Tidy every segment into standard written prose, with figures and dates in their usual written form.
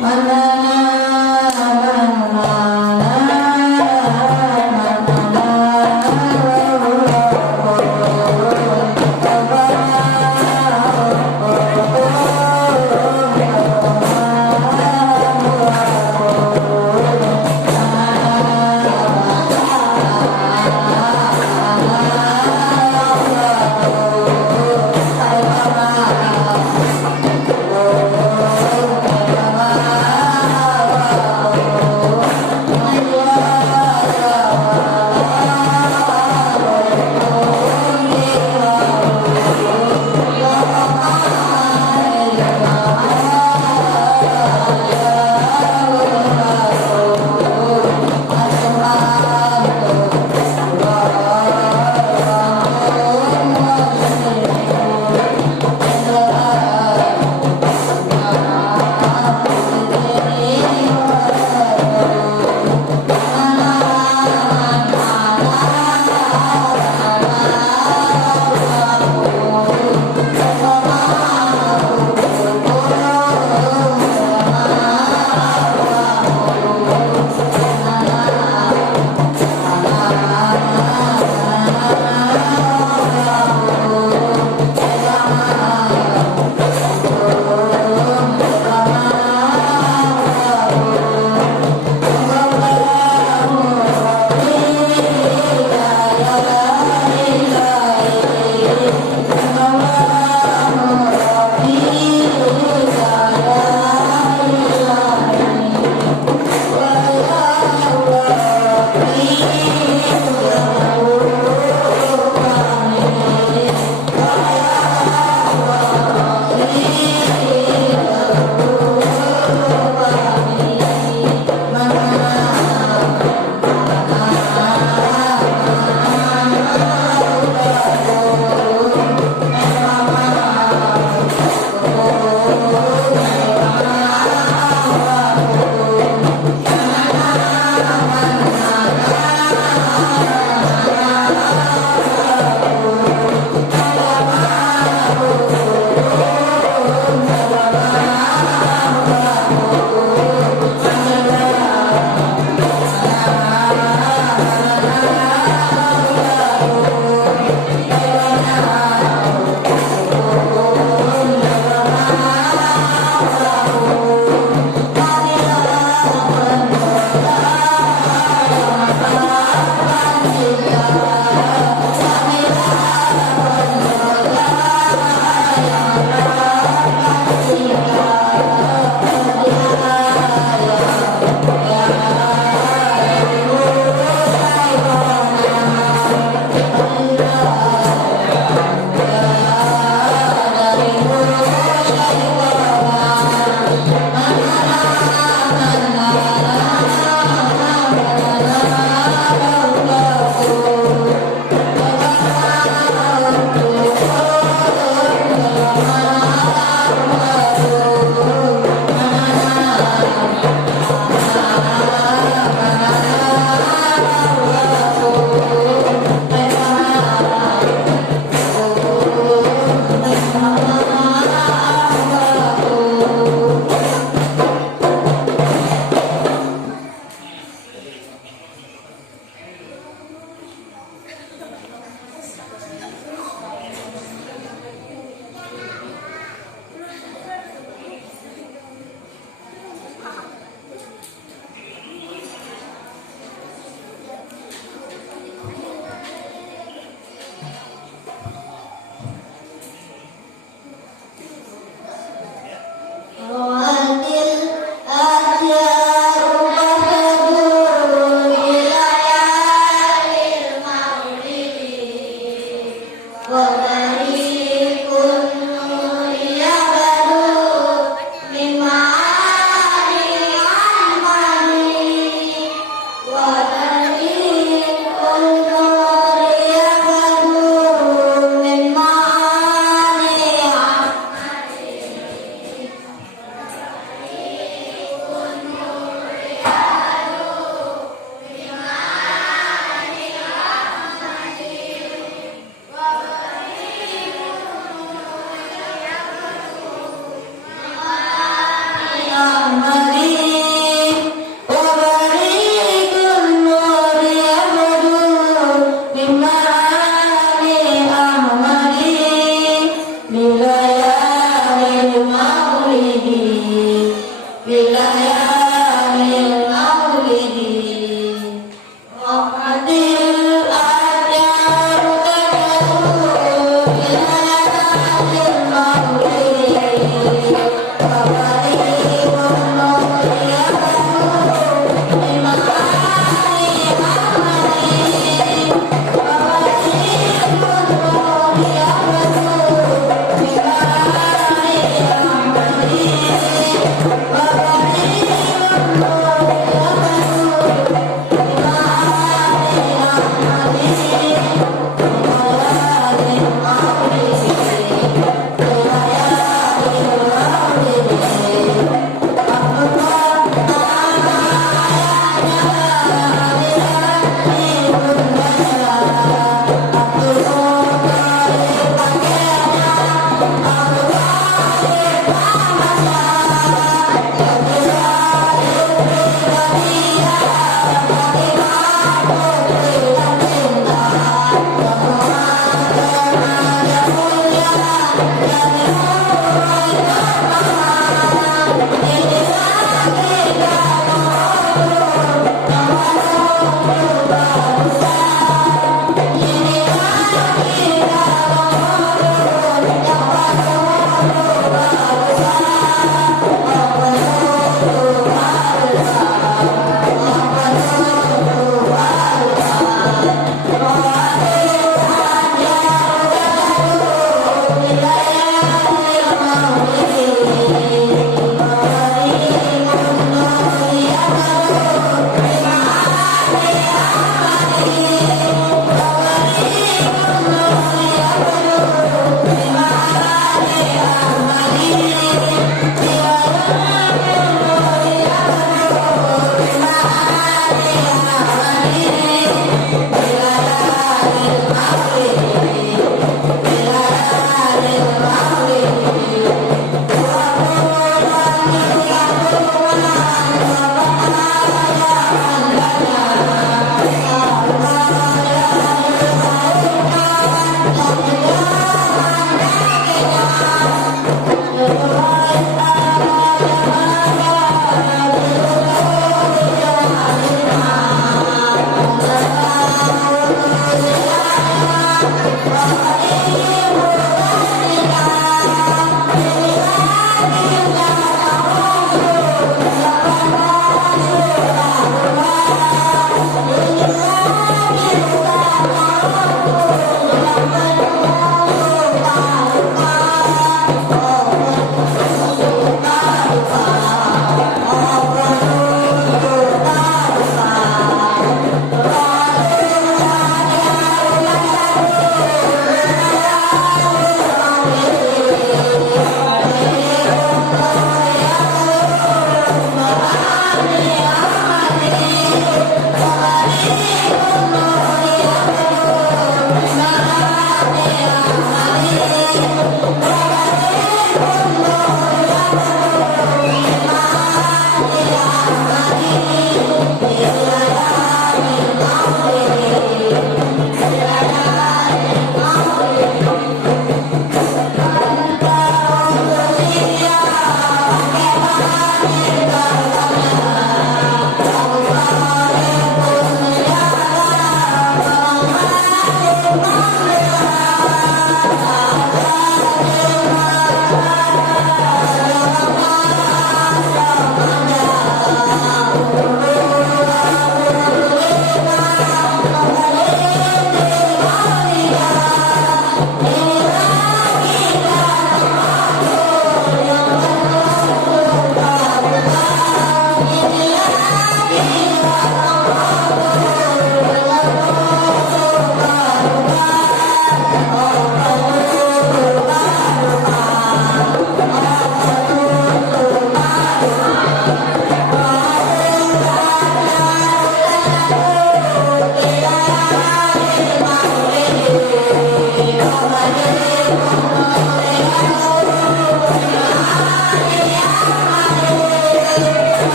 Wa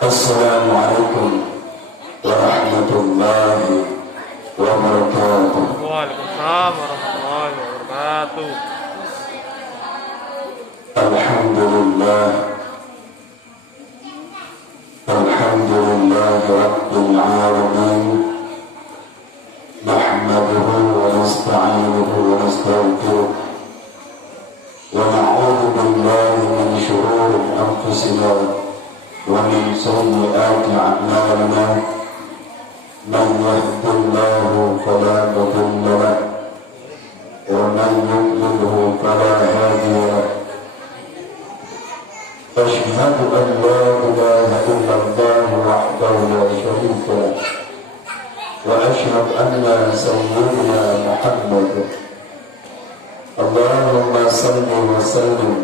Assalamualaikum warahmatullahi wabarakatuh. Waalaikumsalam warahmatullahi wabarakatuh. Alhamdulillah, alhamdulillah rabbil alamin. Nahmaduhu wa nasta'inuhu wa nastaghfiruh wa na'udzu billahi min shururi anfusina ومن سيئات أعمالنا من يهد الله فلا مضل له ومن يضلله فلا هادي له أشهد أن لا إله إلا الله وحده لا شريك له وأشهد أن على سيدنا محمد اللهم صل وسلم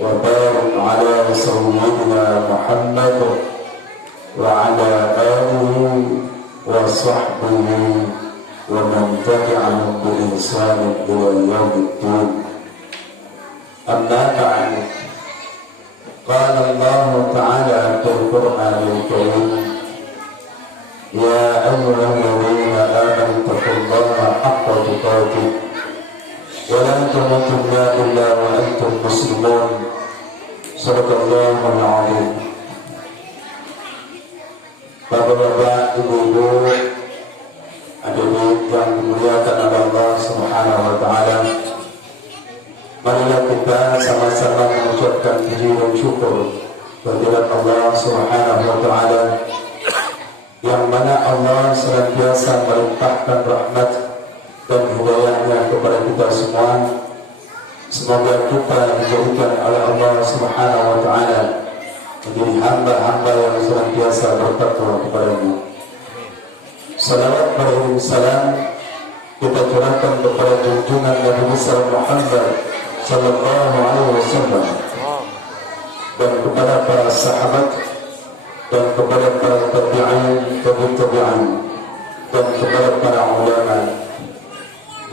وبارك على سيدنا محمد وعلى آله وصحبه ومن تبعهم بإحسان إلى يوم الدين. أما بعد، قال الله تعالى في القرآن الكريم: يا أيها الذين آمنوا اتقوا الله حق تقاته ولا تموتن إلا وأنتم مسلمون. صدق الله العظيم. Bapak-bapak, ibu-ibu, hadirin yang dimuliakan oleh Allah Subhanahu wa taala, marilah kita sama-sama mengucapkan puji dan syukur kehadirat Allah Subhanahu wa taala, yang mana Allah senantiasa melimpahkan rahmat dan hidayahnya kepada kita semua. Semoga kita dijadikan oleh Allah Subhanahu wa taala menjadi hamba-hamba yang senantiasa bertakwa kepada-Nya. Salawat dan salam kita curahkan kepada junjungan Nabi besar Muhammad sallallahu alaihi wasallam, dan kepada para sahabat, dan kepada para tabi'in, dan kepada para ulama,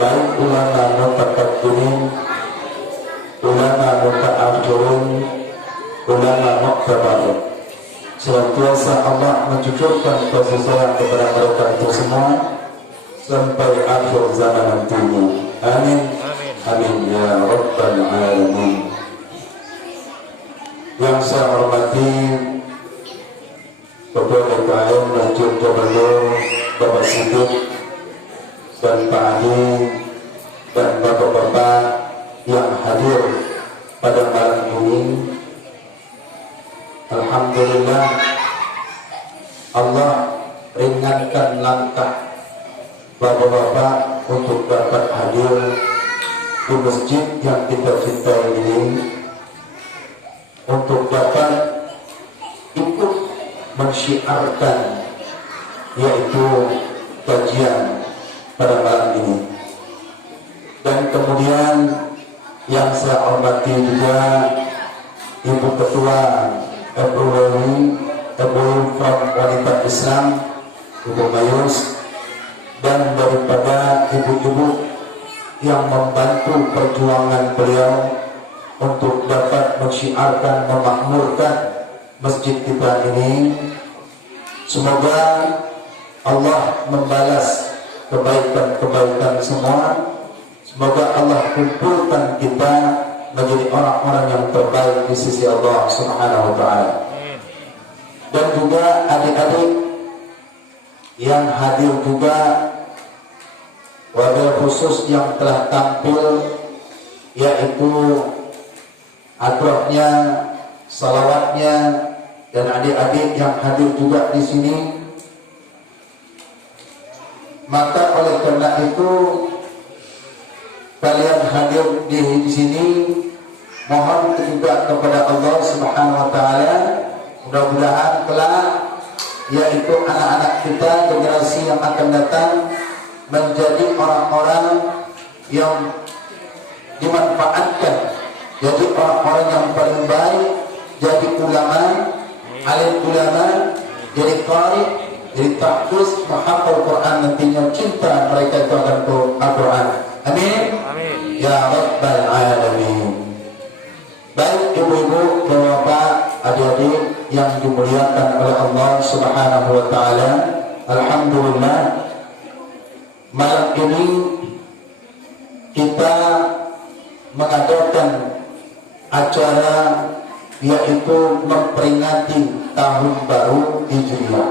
baik ulama mutaqaddimin, ulama mutaakhirin, ulama muqtabarin. Senantiasa Allah mencucurkan kasih sayang kepada mereka itu semua sampai akhir zaman nantinya. Amin. Amin ya rabbal alamin. Yang saya hormati Ketua DKM Masjid Jabalur, Bapak Siddiq, dan Pak Adi, dan bapak-bapak yang hadir pada malam ini. Alhamdulillah, Allah ringankan langkah bapak-bapak untuk dapat hadir di masjid yang kita cintai ini, untuk dapat ikut mensyiarkan, yaitu kajian pada malam ini. Dan kemudian yang saya hormati juga Ibu Ketua FUI from Wanita Islam, Ibu Mayus, dan daripada ibu-ibu yang membantu perjuangan beliau untuk dapat mensyiarkan, memakmurkan masjid kita ini. Semoga Allah membalas kebaikan-kebaikan semua. Semoga Allah kumpulkan kita menjadi orang-orang yang terbaik di sisi Allah Subhanahu wa taala. Dan juga adik-adik yang hadir juga, wabil khusus yang telah tampil, yaitu akrabnya, salawatnya, dan adik-adik yang hadir juga di sini. Maka oleh karena itu kalian hadir di sini, mohon juga kepada Allah Subhanahu wa taala, mudah-mudahan kelak, yaitu anak-anak kita, generasi yang akan datang, menjadi orang-orang yang dimanfaatkan, jadi orang-orang yang paling baik, jadi ulama, alim ulama, jadi qari, jadi tahfiz, menghafal Quran, nantinya cinta mereka itu akan Al-Quran. Amin. Ya rabbal alamin. Baik ibu-ibu, bapak, adik-adik yang dimuliakan oleh Allah Subhanahu wa taala, alhamdulillah, malam ini kita mengadakan acara yaitu memperingati tahun baru Hijriah.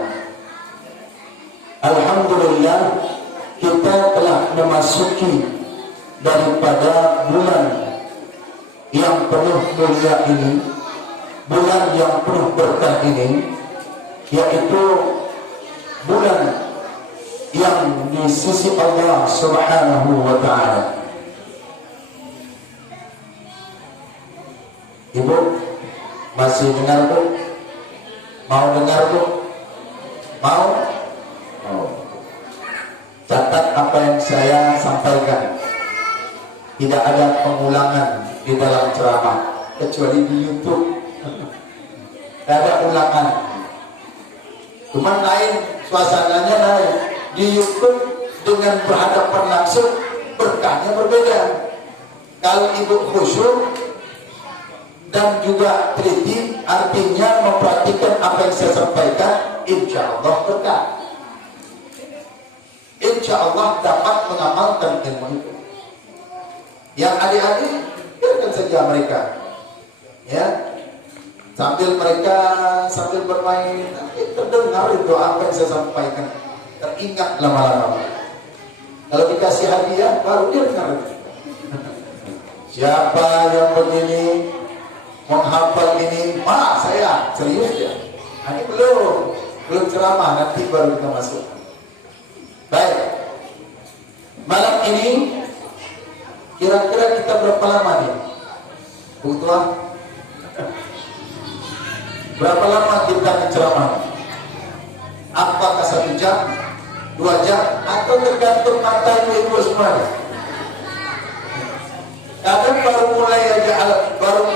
Alhamdulillah, kita telah memasuki daripada bulan yang penuh mulia ini, bulan yang penuh berkah ini, yaitu bulan yang di sisi Allah Subhanahu wa taala. Ibu masih dengar Bu? Mau dengar Bu? Mau? catat apa yang saya sampaikan. Tidak ada pengulangan di dalam ceramah kecuali di YouTube. Tidak ada ulangan. Cuman lain suasananya lain. Di YouTube dengan berhadapan langsung berkahnya berbeda. Kalau ibu khusyuk dan juga teliti, artinya memperhatikan apa yang saya sampaikan, insya Allah berkah. Insya Allah dapat mengamalkan ilmu itu. Yang adik-adik, biarkan saja mereka, ya, sambil bermain, nanti terdengar itu apa yang saya sampaikan, teringat lama-lama. Kalau dikasih hadiah, baru dia dengar. Siapa yang begini menghafal ini, saya serius ya. Ini belum ceramah, nanti baru kita masuk. Baik, malam ini kira-kira kita berapa lama nih, Bu Tua? Berapa lama kita ceramah? Apakah 1 jam, 2 jam, atau tergantung mata ibu semua? Kadang baru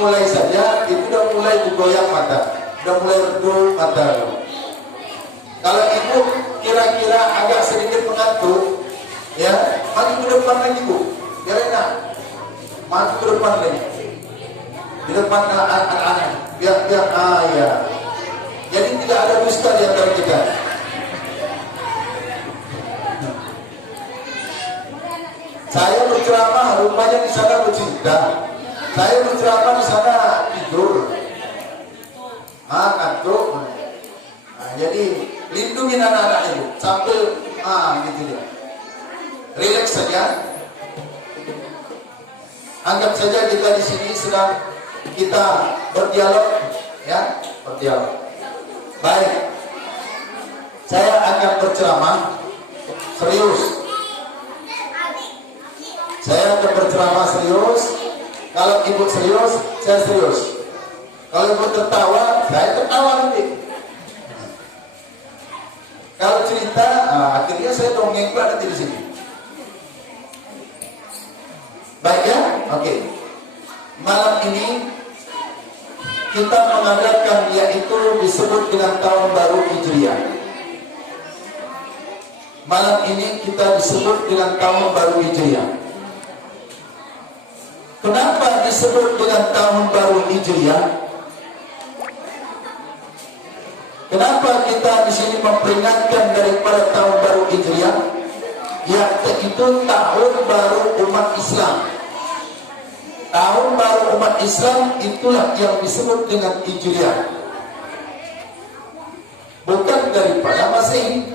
mulai saja, itu udah mulai digoyang mata, udah mulai redup mata. Kalau ibu kira-kira agak sedikit mengantuk, ya, maju ke depan lagi Bu, biar enak. Maju ke depan lagi, di depan anak-anak, biar ya. Jadi tidak ada dusta di antara kita. Saya berceramah, rupanya di sana bercinta. Saya berceramah di sana tidur, ngantuk. Jadi lindungi anak-anak ibu sambil gitu ya. Relax saja. Anggap saja kita di sini sedang kita berdialog, ya, berdialog. Baik. Saya akan berceramah serius. Saya akan berceramah serius. Kalau ibu serius, saya serius. Kalau ibu tertawa, saya tertawa nanti. Kalau cerita, akhirnya saya dongeng pula nanti di sini. Baik ya, oke. Malam ini kita mengadakan, yaitu disebut dengan tahun baru Hijriah. Malam ini kita disebut dengan tahun baru Hijriah. Kenapa disebut dengan tahun baru Hijriah? Kenapa kita di sini memperingatkan daripada tahun baru Hijriah? Yaitu tahun baru umat Islam. Tahun baru umat Islam itulah yang disebut dengan Hijriah. Bukan daripada Masehi.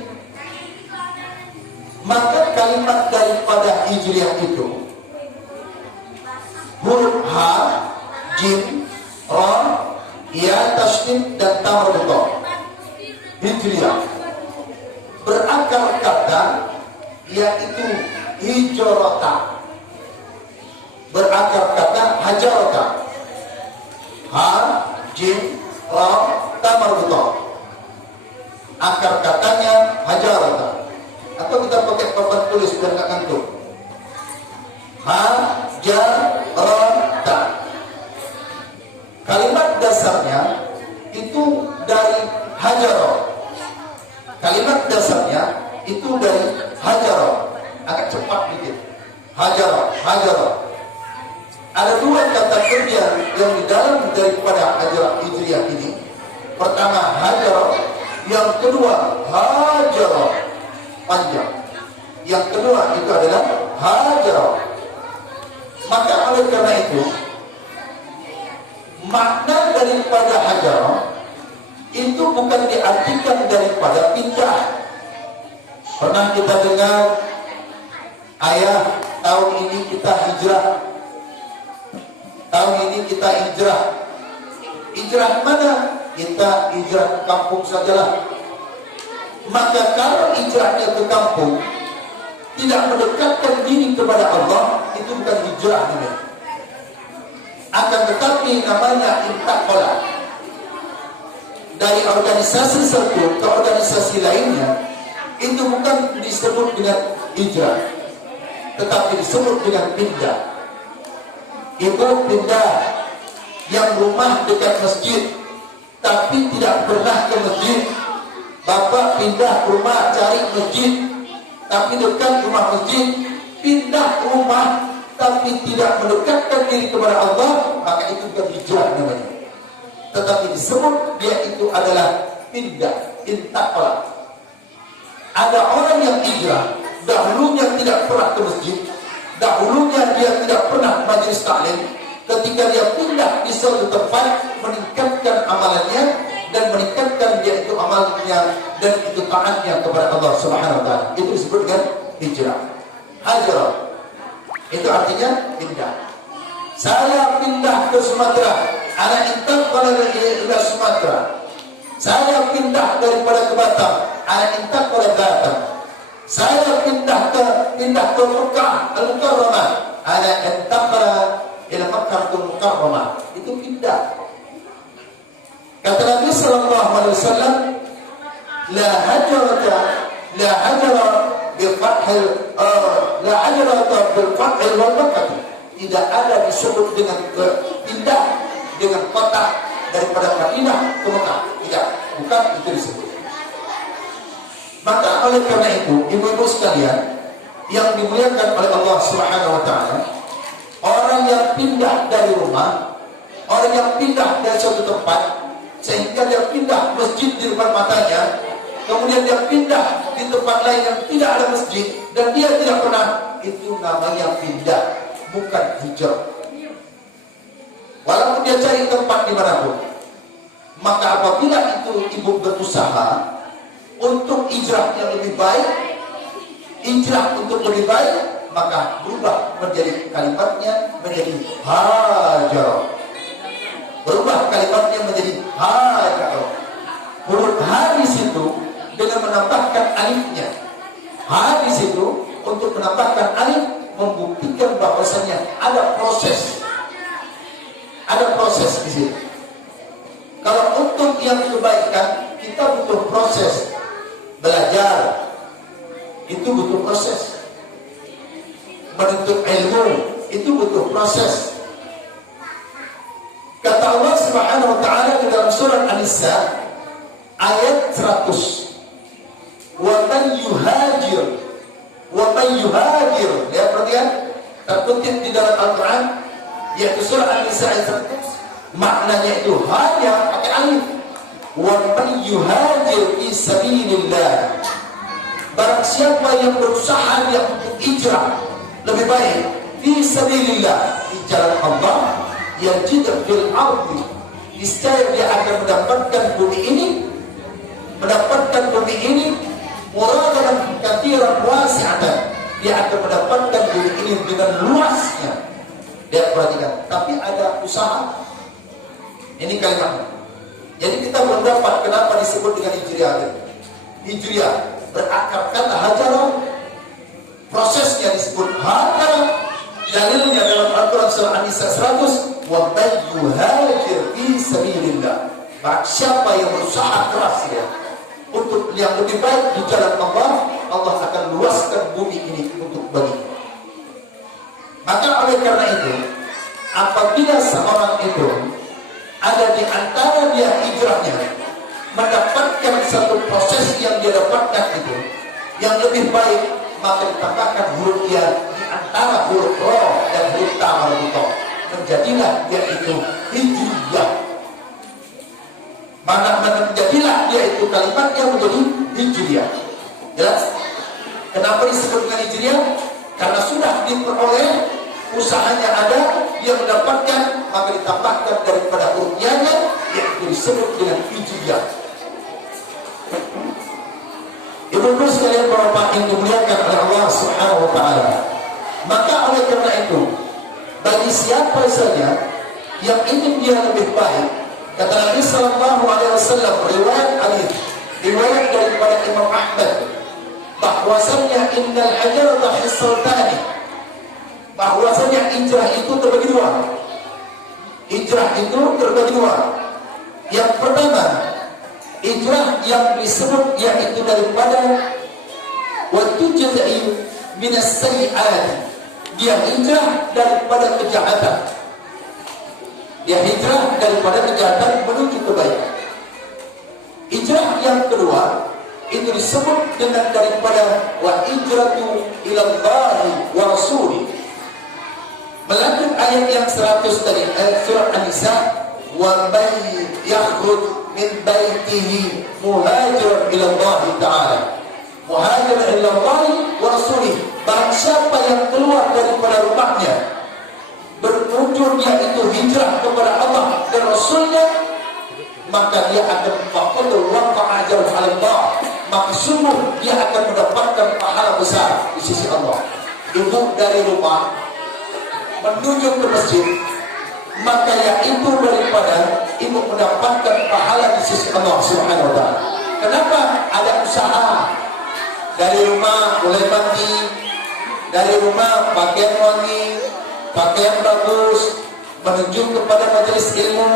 Maka kalimat daripada Hijriah itu, huruf H, Jim, Ra, Ya, Tashdid, dan Tamarbuto. Hijriah berakar kata yaitu hijrata, berakar kata hajarata. H, Jim, Ra, Tamarbuto. Akar katanya hajarata. Atau kita pakai papan tulis biar nggak ngantuk. Hajarata. Kalimat dasarnya itu dari hajaro. Kalimat dasarnya itu dari hajaro. Agak cepat dikit. Hajaro. Ada 2 kata kerja yang di dalam daripada Hijriah ini. Pertama hajaro, yang kedua hajaro, panjang. Yang kedua itu adalah hajaro. Maka oleh karena itu, makna daripada hajaro itu bukan diartikan daripada pindah. Pernah kita dengar, ayah, tahun ini kita hijrah. Tahun ini kita hijrah. Hijrah mana? Kita hijrah ke kampung sajalah. Maka kalau hijrahnya ke kampung tidak mendekatkan diri kepada Allah, itu bukan hijrah namanya. Akan tetapi namanya intaqala. Dari organisasi satu ke organisasi lainnya, itu bukan disebut dengan hijrah, tetapi disebut dengan pindah. Ibu pindah yang rumah dekat masjid tapi tidak pernah ke masjid. Bapak pindah rumah cari masjid tapi dekat rumah masjid. Pindah rumah tapi tidak mendekatkan diri kepada Allah, maka itu bukan hijrah namanya. Tetapi disebut dia itu adalah pindah, intaqala. Ada orang yang hijrah, dahulunya tidak pernah ke masjid, dahulunya dia tidak pernah majelis taklim. Ketika dia pindah di suatu tempat, meningkatkan amalannya dan meningkatkan dia itu amalnya dan itu taatnya kepada Allah Subhanahu wa taala. Itu disebut dengan hijrah. Hajrah itu artinya pindah. Saya pindah ke Sumatera, anak intaqala ila Sumatera. Saya pindah daripada ke Batam, anak intaqala Batam. Saya pindah ke Mekah Al-Mukarramah, anak intaqala ila Makkah Al-Mukarramah. Itu pindah. Kata Nabi sallallahu alaihi wasallam, la hajara bil fath wal makkah. Tidak ada disebut dengan pindah dengan kota daripada Madinah ke Mekah. Tidak, bukan itu disebut. Maka oleh karena itu, ibu-ibu sekalian yang dimuliakan oleh Allah Subhanahu wa taala, orang yang pindah dari rumah, orang yang pindah dari suatu tempat sehingga dia pindah masjid di depan matanya, kemudian dia pindah di tempat lain yang tidak ada masjid dan dia tidak pernah, itu namanya pindah, bukan hijrah. Walaupun dia cari tempat dimanapun, maka apabila itu ibu berusaha untuk hijrah yang lebih baik, hijrah untuk lebih baik, maka berubah menjadi kalimatnya menjadi hajar. Berubah kalimatnya menjadi hajar. Huruf ha di situ dengan menambahkan alifnya. Ha di situ untuk menambahkan alif membuktikan bahwasanya ada proses. Ada proses di situ. Kalau untuk yang kebaikan kita butuh proses. Belajar itu butuh proses. Menuntut ilmu itu butuh proses. Kata Allah Subhanahu wa taala di dalam surah An-Nisa ayat 100. Wa man yuhajir, lihat perhatian, terkutip di dalam Al-Qur'an yaitu surah An-Nisa ayat 100. Maknanya itu hanya pakai alif. Wa man yuhajir fi sabilillah. Barang siapa yang berusaha dia untuk hijrah lebih baik fi sabilillah, di jalan Allah, yang jidr fil ardi, niscaya dia akan mendapatkan bumi ini muradaban katsiran wasi'atan. Dia akan mendapatkan bumi ini dengan luasnya. Dia perhatikan, tapi ada usaha. Ini kalimatnya. Jadi kita belum dapat kenapa disebut dengan hijriah. Hijriah berakar kata hajarah, prosesnya disebut hajarah. Dalilnya dalam Al-Quran surah An-Nisa 100, wa man yuhajir fi sabilillah. Barang siapa yang berusaha keras ya untuk yang lebih baik di jalan Allah, Allah akan luaskan bumi ini untuk baginya. Maka oleh karena itu, apabila seorang itu ada di antara dia hijrahnya mendapatkan satu proses yang dia dapatkan itu yang lebih baik, maka ditambahkan huruf dia di antara huruf ro dan huruf ta marbutoh, menjadilah dia itu hijriyah. Mana menjadilah dia itu kalimatnya menjadi hijriyah. Jelas? Kenapa disebut dengan hijriyah? Karena sudah diperoleh, usahanya ada, dia mendapatkan, maka ditambahkan daripada hurufnya, yaitu disebut dengan hijriyah. Ibu-ibu sekalian, bapak yang dimuliakan oleh Allah Subhanahu wa taala. Maka oleh karena itu, bagi siapa saja yang ingin dia lebih baik, kata Nabi sallallahu alaihi wasallam, riwayat daripada Imam Ahmad, bahwasanya innal hajarata hisaltani, bahwasanya hijrah itu terbagi dua. Hijrah itu terbagi dua. Yang pertama, hijrah yang disebut yaitu daripada waktu jazai minas sayyi'at. Dia hijrah daripada kejahatan. Dia hijrah daripada kejahatan menuju kebaikan. Hijrah yang kedua itu disebut dengan daripada wa hijratu ilallahi wa rasuli. Melanjut ayat yang 100 tadi, ayat surat An-Nisa, wa man yakhruj min baitihi muhajiran ilallahi ta'ala. Muhajiran ilallahi wa rasulih. Barang siapa yang keluar daripada rumahnya bertujuan dia itu hijrah kepada Allah dan Rasulnya, maka dia akan faqadul waqa'a ajran 'ala Allah, maka sungguh dia akan mendapatkan pahala besar di sisi Allah. Ibu dari rumah menuju ke masjid, maka yaitu daripada ibu mendapatkan pahala di sisi Allah Subhanahu wa ta'ala. Kenapa? Ada usaha. Dari rumah mulai mandi, dari rumah pakaian wangi, pakaian bagus, menuju kepada majelis ilmu,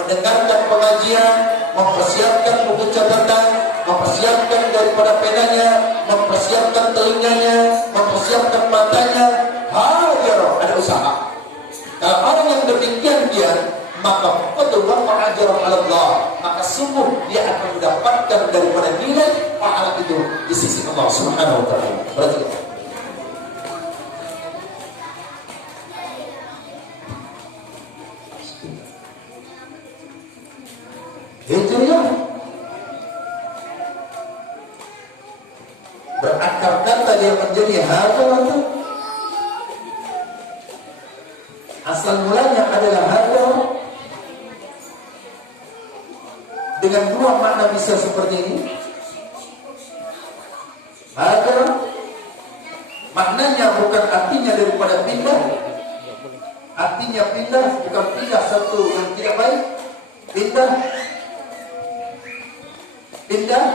mendengarkan pengajian, mempersiapkan buku catatan, mempersiapkan daripada penanya, mempersiapkan telinganya, mempersiapkan matanya. Hajar, ada usaha. Kalau orang yang demikian dia, maka qad waqa'a ajran 'ala Allah, maka sungguh dia akan mendapatkan daripada nilai pahala itu di sisi Allah Subhanahu wa ta'ala. Berarti hijrah berakar kata dia menjadi hajar. Asal mulanya adalah hajar. Dengan dua makna bisa seperti ini. Hajar maknanya bukan artinya daripada pindah. Artinya pindah bukan pindah satu yang tidak baik. Pindah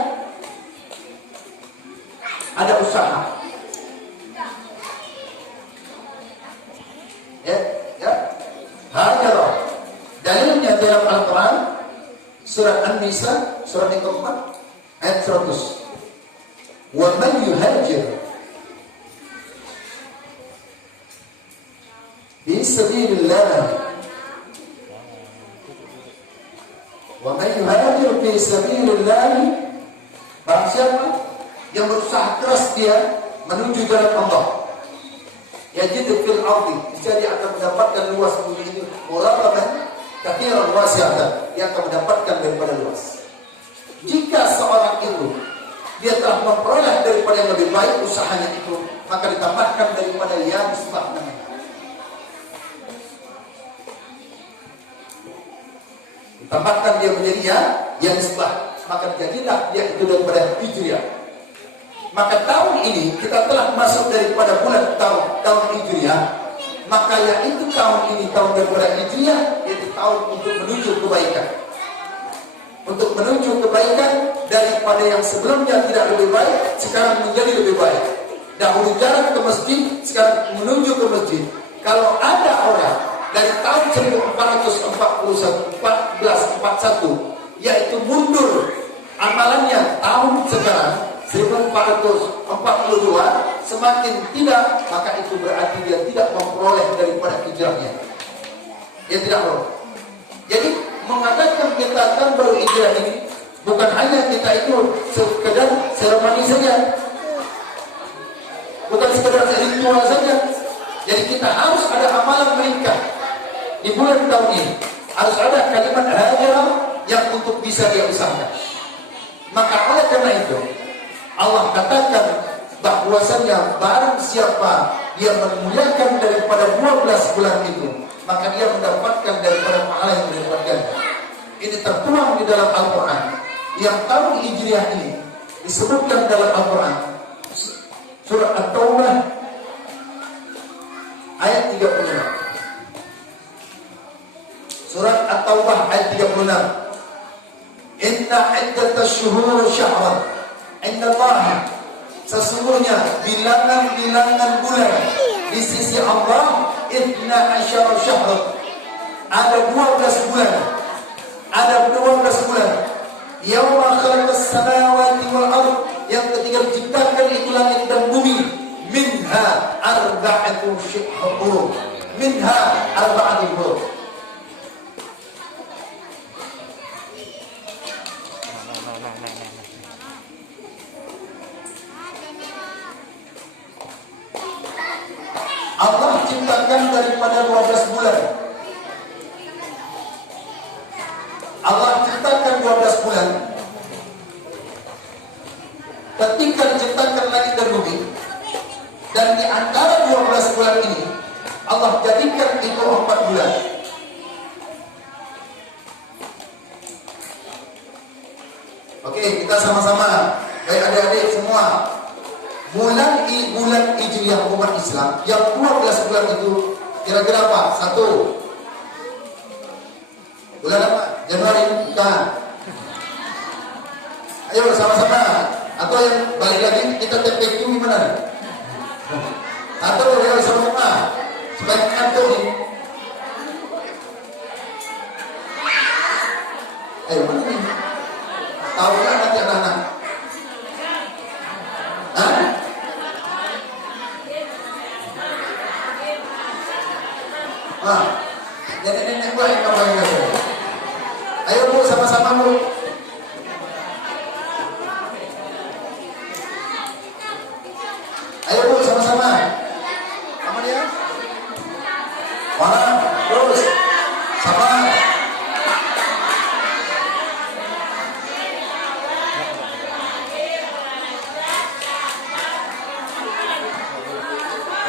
ada usaha. Ya. Hajar. Dalilnya dalam Al-Quran surat An-Nisa surat yang keempat ayat 100. Wa man yuhajir fi sabilillah, wa man yuhajir fi sabilillah, barang siapa yang berusaha keras dia menuju jalan Allah, yajid fil ardi, dia akan mendapatkan luas bumi itu, muraqaban kathiran wasi'atan, dia akan mendapatkan daripada luas. Jika seorang itu dia telah memperoleh daripada yang lebih baik usahanya itu, maka ditambahkan daripada yang sebabnya. Ditambahkan dia menjadi yang sebab, maka jadilah dia itu daripada hijriah. Maka tahun ini kita telah masuk daripada bulan tahun hijriah, maka yaitu tahun ini tahun daripada hijriah, yaitu tahun untuk menuju kebaikan. Untuk menuju kebaikan daripada yang sebelumnya tidak lebih baik, sekarang menjadi lebih baik. Dahulu jarak ke masjid, sekarang menuju ke masjid. Kalau ada orang dari tahun 1441, yaitu mundur amalannya tahun sekarang 1442, semakin tidak, maka itu berarti dia tidak memperoleh daripada hijrahnya. Dia tidak peroleh. Jadi mengatakan kita akan baru hijrah ini bukan hanya kita itu sekedar seremoni saja, bukan sekedar ritual saja. Jadi kita harus ada amalan meningkat di bulan tahun ini. Harus ada kalimat hajrah yang untuk bisa dia usahakan. Maka oleh karena itu Allah katakan bahwasanya barang siapa dia memuliakan daripada 12 bulan itu, maka dia mendapatkan daripada pahala yang berlipat ganda. Ini tertuang di dalam Al-Quran. Yang tahun hijriah ini disebutkan dalam Al-Quran surat At-Taubah ayat 36. Surat At-Taubah ayat 36. Inna iddatash shuhur syahran inda Allah, sesungguhnya bilangan-bilangan bulan di sisi Allah, Inna asyara syahran, ada 12 bulan. Ada 12 bulan. Yauma khalaqas samawati wal ardh, yang ketika diciptakan itu langit dan bumi. Minha arba'atu hurum. Minha arba'atu hurum. Allah ciptakan daripada 12 bulan. Allah ciptakan 12 bulan. Ketika diciptakan langit dan bumi, dan di antara 12 bulan ini Allah jadikan itu 4 bulan. Oke, kita sama-sama, baik adik-adik semua. Bulan Hijriah umat Islam yang 12 bulan itu kira-kira apa? 1 bulan apa? Januari? Bukan. Ayo sama-sama. Atau yang balik lagi kita TPQ gimana? Atau ya sama-sama supaya ngantuk nih. Ayo mana nih? Tahu nggak nanti anak-anak? Hah? Nenek-nenek gua yang kamu yang ngasih. Ayo bu, sama-sama bu. Ayo bu, sama-sama. Sama dia. Mana? Terus. Sama.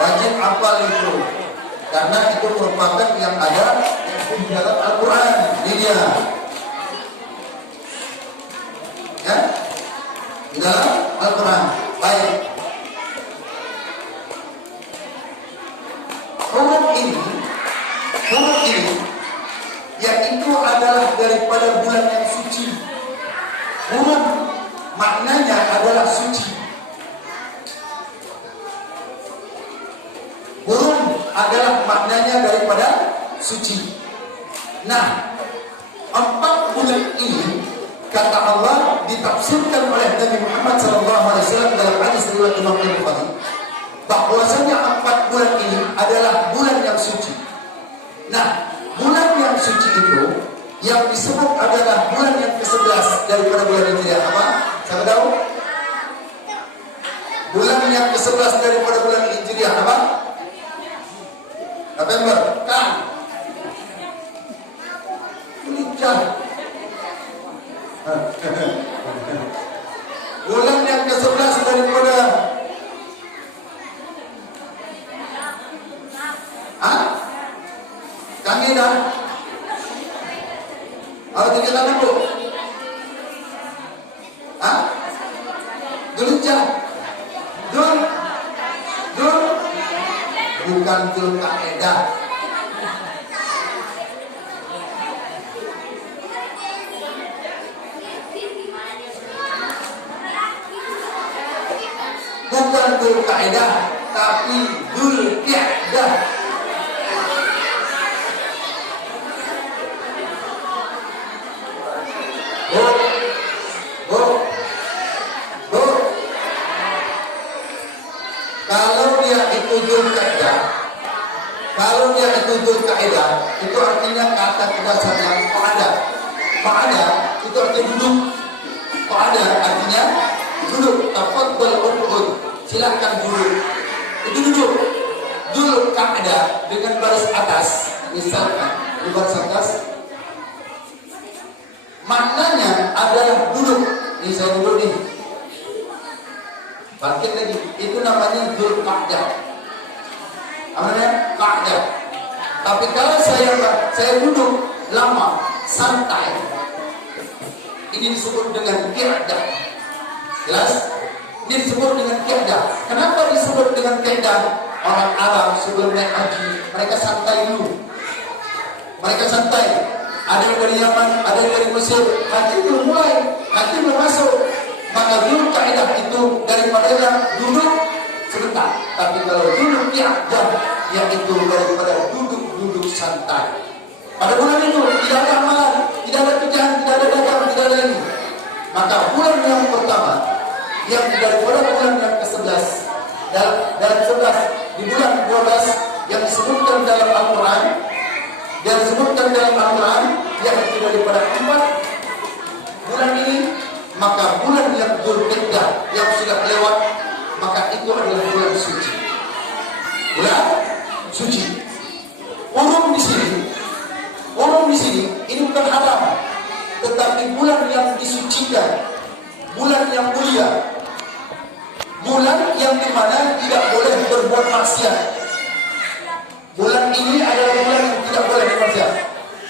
Wajib hafal itu. Karena itu merupakan yang ada di dalam Al-Quran. Ini dia. Ya? Di dalam Al-Quran. Baik. Huruf ini yaitu adalah daripada bulan yang suci. Huruf maknanya adalah suci. Huruf adalah maknanya daripada suci. Nah, 4 bulan ini kata Allah ditafsirkan oleh Nabi Muhammad SAW dalam hadis riwayat Imam Bukhari bahwasanya 4 bulan ini adalah bulan yang suci. Nah, bulan yang suci itu yang disebut adalah bulan yang ke-11 daripada bulan Hijriah. Apa? Siapa tahu? Bulan yang ke-11 daripada bulan Hijriah apa? November. Kan? Zulhijjah. Bulan yang ke-11 daripada Kami dah. Awak tinggal lama bu? Zulhijjah. Bukan Dzulqa'dah. Bukan Dzulqa'dah, tapi Dzulqa'dah. Kalau dia itu Dzulqa'dah, itu artinya kata dasarnya qa'ada. Qa'ada itu artinya duduk. Qa'ada artinya duduk. Tafaddal uqud. Silakan duduk. Itu duduk. Dzulqa'dah dengan baris atas. Misalkan di baris atas maknanya adalah duduk. Ini saya duduk nih. Bangkit lagi. Itu namanya Dzulqa'dah. Namanya Qa'dah. Tapi kalau saya duduk lama, santai, ini disebut dengan Qi'dah. Jelas? Ini disebut dengan Qi'dah. Kenapa disebut dengan Qi'dah? Orang Arab sebelum naik haji, mereka santai dulu. Mereka santai. Ada yang dari Yaman, ada yang dari Mesir. Haji belum mulai, haji belum masuk. Maka Dzulqa'dah itu daripada duduk sebentar. Tapi kalau duduk Qi'dah, yaitu daripada duduk santai. Pada bulan itu tidak ada amalan, tidak ada kerjaan, tidak ada dagang, tidak ada ini. Maka bulan yang pertama, yang daripada bulan yang ke-11 dalam 11 di bulan 12 yang disebutkan dalam Al-Quran, yaitu daripada 4 bulan ini, maka bulan yang Dzulhijjah yang sudah lewat, maka itu adalah bulan suci. Bulan suci. Urung di sini ini bukan haram, tetapi bulan yang disucikan, bulan yang mulia, bulan yang dimana tidak boleh berbuat maksiat. Bulan ini adalah bulan yang tidak boleh bermaksiat.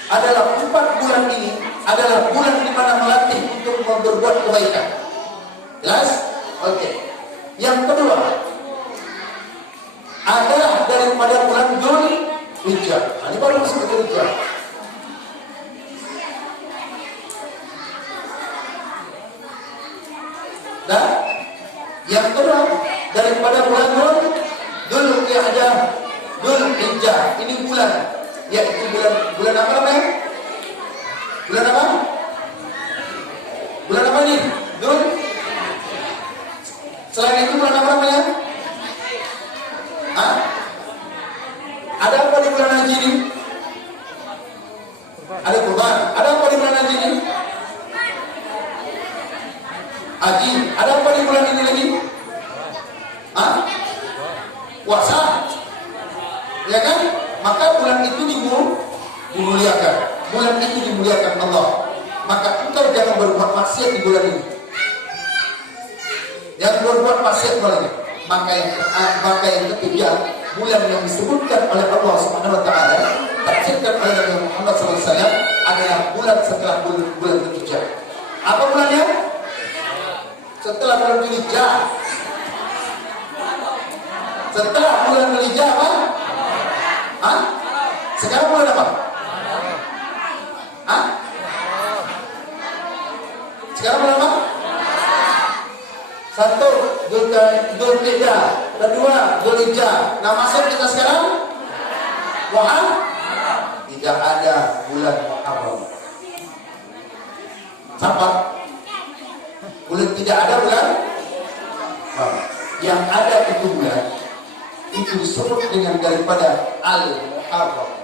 Adalah 4 bulan ini adalah bulan dimana melatih untuk berbuat kebaikan. Jelas? Oke. Yang kedua adalah daripada bulan Dzulhijjah. Ini baru masuk ke Dzulhijjah. Dan yang kedua daripada bulan Dzulhijjah, ini bulan, yaitu bulan apa namanya? Bulan apa? Bulan apa ini? Selain itu bulan apa namanya? Hah? Ada apa di bulan haji ini? Ada kurban. Ada apa di bulan haji ini? Haji. Ada apa di bulan ini lagi? Hah? Puasa. Ya kan? Maka bulan itu dimuliakan. Bulan itu dimuliakan Allah. Maka engkau jangan berbuat maksiat di bulan ini. Yang berbuat maksiat bulan ini. Maka yang ketiga, bulan yang disebutkan oleh Allah Subhanahu wa taala, tafsirkan oleh Nabi Muhammad SAW, adalah bulan setelah bulan Dzulhijjah. Apa bulannya? Setelah bulan Dzulhijjah. Setelah bulan Dzulhijjah apa? Hah? Sekarang bulan apa? Hah? Sekarang bulan apa? 1 Dzulhijjah, kedua Dzulhijjah. Nah, masuk kita sekarang Muharram. Tidak ada bulan Muharram. Sampai bulan tidak ada bulan. Yang ada itu bulan itu disebut dengan daripada Al-Muharram.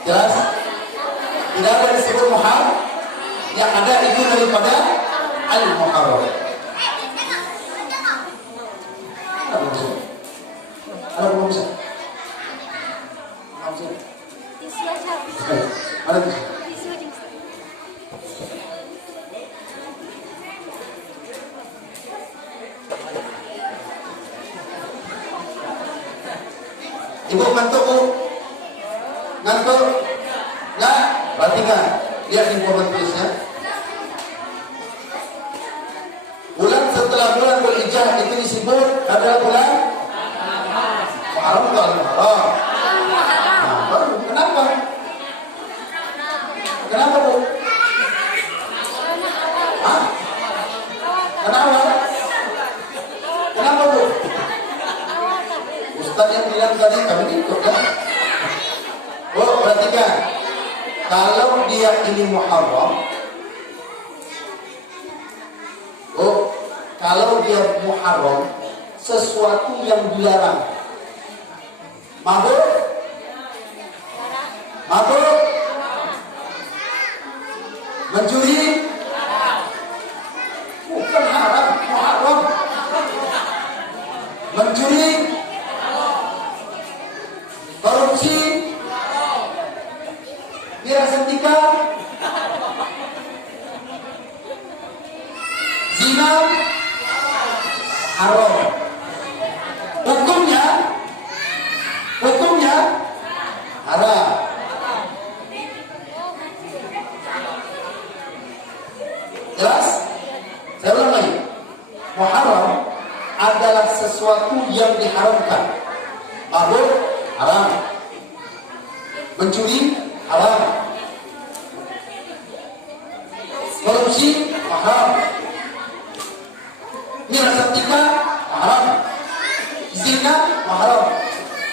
Jelas? Tidak ada disebut Muharram. Yang ada itu daripada Al-Muharram. Ada belum bisa? Ada bisa? Ibu ngantuk, Bu? Ngantuk? Nggak? Perhatikan. Lihat di format tulisnya. Bulan setelah bulan Dzulhijjah itu disebut adalah bulan Muharram atau Al-Muharram? Nah, baru. Kenapa? Kenapa, Bu? Hah? Kenapa? Kenapa, Bu? Ustaz yang bilang tadi kami ikut kan? Oh, perhatikan. Kalau dia ini Muharram, kalau dia Muharram, sesuatu yang dilarang. Mabuk? Mabuk? Mencuri? Bukan haram, Muharram. Mencuri? Korupsi? Mirasantika? Zina? Haram. Hukumnya haram. Jelas? Saya ulang lagi. Muharram adalah sesuatu yang diharamkan. Mabuk haram. Mencuri haram. Korupsi haram. Mirasantika haram. Zina haram.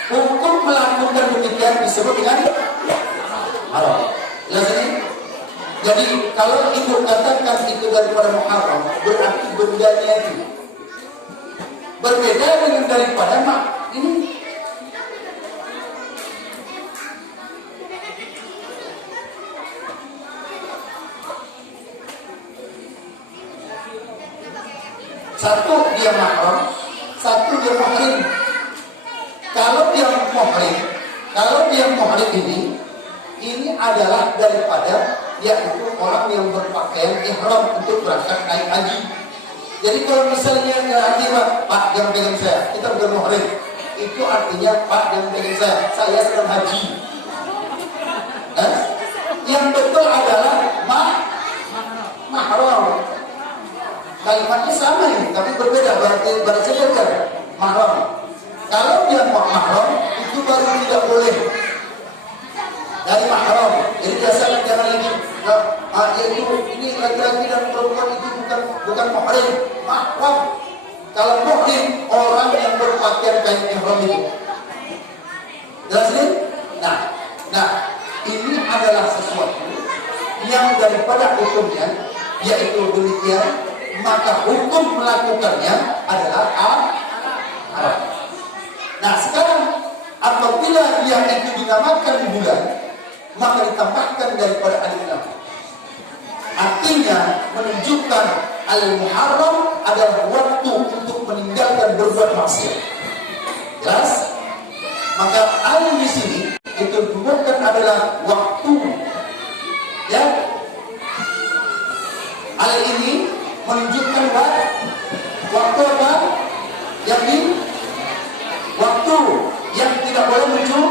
Hukum melakukan demikian disebut dengan haram. Jadi kalau ibu katakan itu daripada Muharram, berarti bendanya itu berbeda dengan daripada mak ini. Satu dia mahram, satu dia muhrim. Kalau dia muhrim ini adalah daripada yaitu orang yang berpakaian ihram untuk berangkat naik haji. Jadi kalau misalnya nanti Pak jangan pegang saya, kita bukan muhrim, itu artinya Pak jangan pegang saya sedang haji. Yang betul adalah mahram. Kalimatnya sama ini, tapi berbeda, berarti berbeda. Mahram. Kalau dia mahram, itu baru tidak boleh dari mahram. Jadi biasanya jangan lagi, yaitu ini laki-laki dan perempuan itu bukan muhrim, mahram. Kalau muhrim orang yang berpakaian kain ihram itu. Jelas ini? Nah, ini adalah sesuatu yang daripada hukumnya, yaitu demikian. Maka hukum melakukannya adalah haram. Nah sekarang apabila dia itu dinamakan bulan, maka ditambahkan daripada alif lam. Artinya menunjukkan al-muharram adalah waktu untuk meninggalkan berbuat maksiat. Jelas? Maka alif di sini itu bukan adalah waktu. Ya. Alif ini menunjukkan waktu apa? Waktu yang tidak boleh muncul,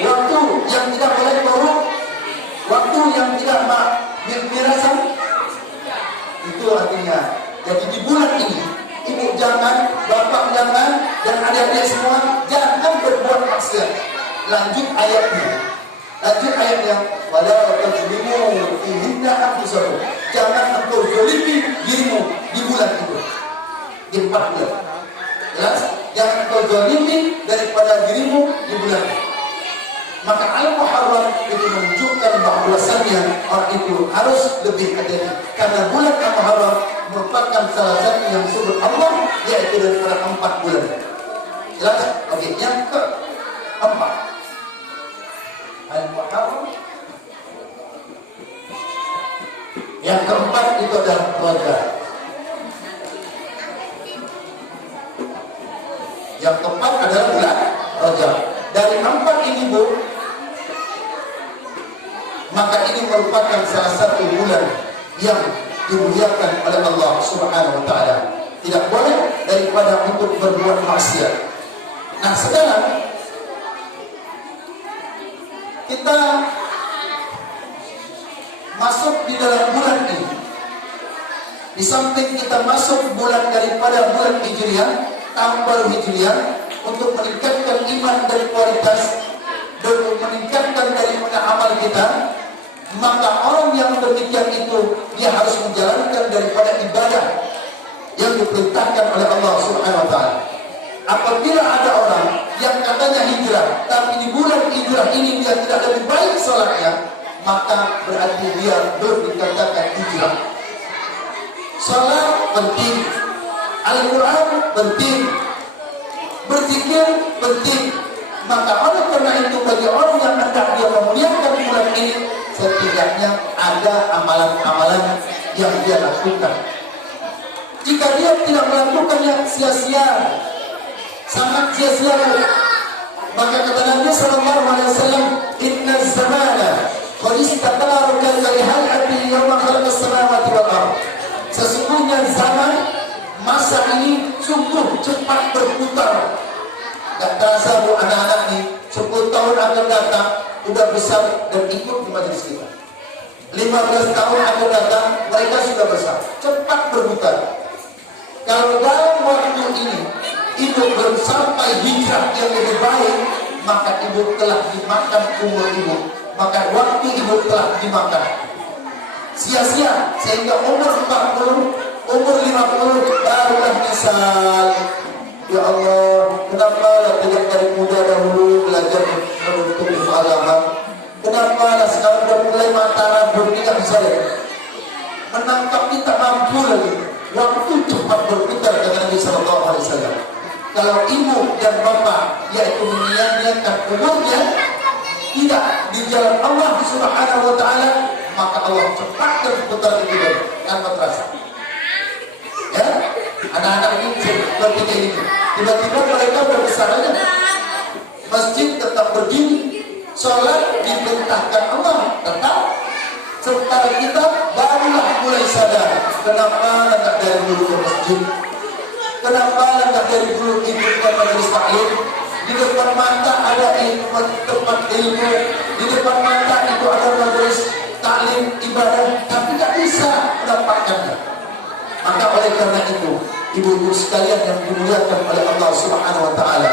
waktu yang tidak boleh turun, waktu yang tidak mirasan. Itu artinya. Jadi di bulan ini, ibu jangan, bapak jangan, dan adik-adik semua jangan berbuat maksiat. Lanjut ayatnya. Wala tajlimu fihinna anfusakum. Jangan engkau zalimi dirimu di bulan itu. Di 4 bulan. Jelas? Jangan engkau zalimi daripada dirimu di bulan itu. Maka al-Muharram itu menunjukkan bahwasannya orang itu harus lebih hati-hati. Karena bulan al-Muharram merupakan salah satu yang disebut Allah, yaitu daripada 4 bulan. Jelas? Oke, yang keempat. Al-Muharram. Yang keempat itu adalah Rajab. Yang keempat adalah bulan Rajab. Dari 4 ini Bu, maka ini merupakan salah satu bulan yang dimuliakan oleh Allah Subhanahu wa taala. Tidak boleh daripada untuk berbuat maksiat. Nah, sekarang kita masuk di dalam bulan ini. Di samping kita masuk bulan daripada bulan Hijriah, tahun baru Hijriah, untuk meningkatkan iman dari kualitas dan meningkatkan daripada amal kita, maka orang yang demikian itu dia harus menjalankan daripada ibadah yang diperintahkan oleh Allah Subhanahu wa taala. Apabila ada orang yang katanya hijrah, tapi di bulan hijrah ini dia tidak lebih baik salatnya, maka berarti dia belum dikatakan hijrah. Salat penting, Al-Quran penting, berzikir penting. Maka oleh karena itu bagi orang yang hendak dia memuliakan bulan ini, setidaknya ada amalan-amalan yang dia lakukan. Jika dia tidak melakukannya, sia-sia, sangat sia-sia. Maka kata Nabi sallallahu alaihi wasallam, "Inna zamana qad istaqara kalihati yawma khalaqas samawati wal ardh." Sesungguhnya zaman masa ini sungguh cepat berputar. Tak terasa Bu, anak-anak ini 10 tahun akan datang sudah besar dan ikut di majelis kita. 15 tahun akan datang mereka sudah besar. Cepat berputar. Kalau dalam waktu ini ibu belum sampai hijrah yang lebih baik, maka ibu telah dimakan umur ibu, maka waktu ibu telah dimakan sia-sia, sehingga umur 40, umur 50 barulah misal. Ya Allah, kenapa tidak dari muda dahulu belajar menuntut ilmu agama? Kenapa sekarang sudah mulai mata rambut tidak bisa badan, menangkap kita mampu lagi. Waktu cepat berputar, kata Nabi Sallallahu Alaihi Wasallam. Kalau ibu dan bapak yaitu menyia-nyiakan umurnya tidak di jalan Allah Subhanahu Wa Taala, maka Allah cepatkan putar itu tanpa terasa. Ya, anak-anak ini seperti ini. Tiba-tiba mereka berbesar aja. Masjid tetap berdiri, sholat diperintahkan Allah tetap. Sementara kita barulah mulai sadar, kenapa enggak dari dulu ke masjid, kenapa enggak dari dulu ikut ke majelis taklim. Di depan mata ada tempat ilmu, di depan mata itu ada majelis taklim ibadah, tapi tidak bisa mendapatkannya. Maka oleh karena itu, ibu-ibu sekalian yang dimuliakan oleh Allah Subhanahu Wa Taala,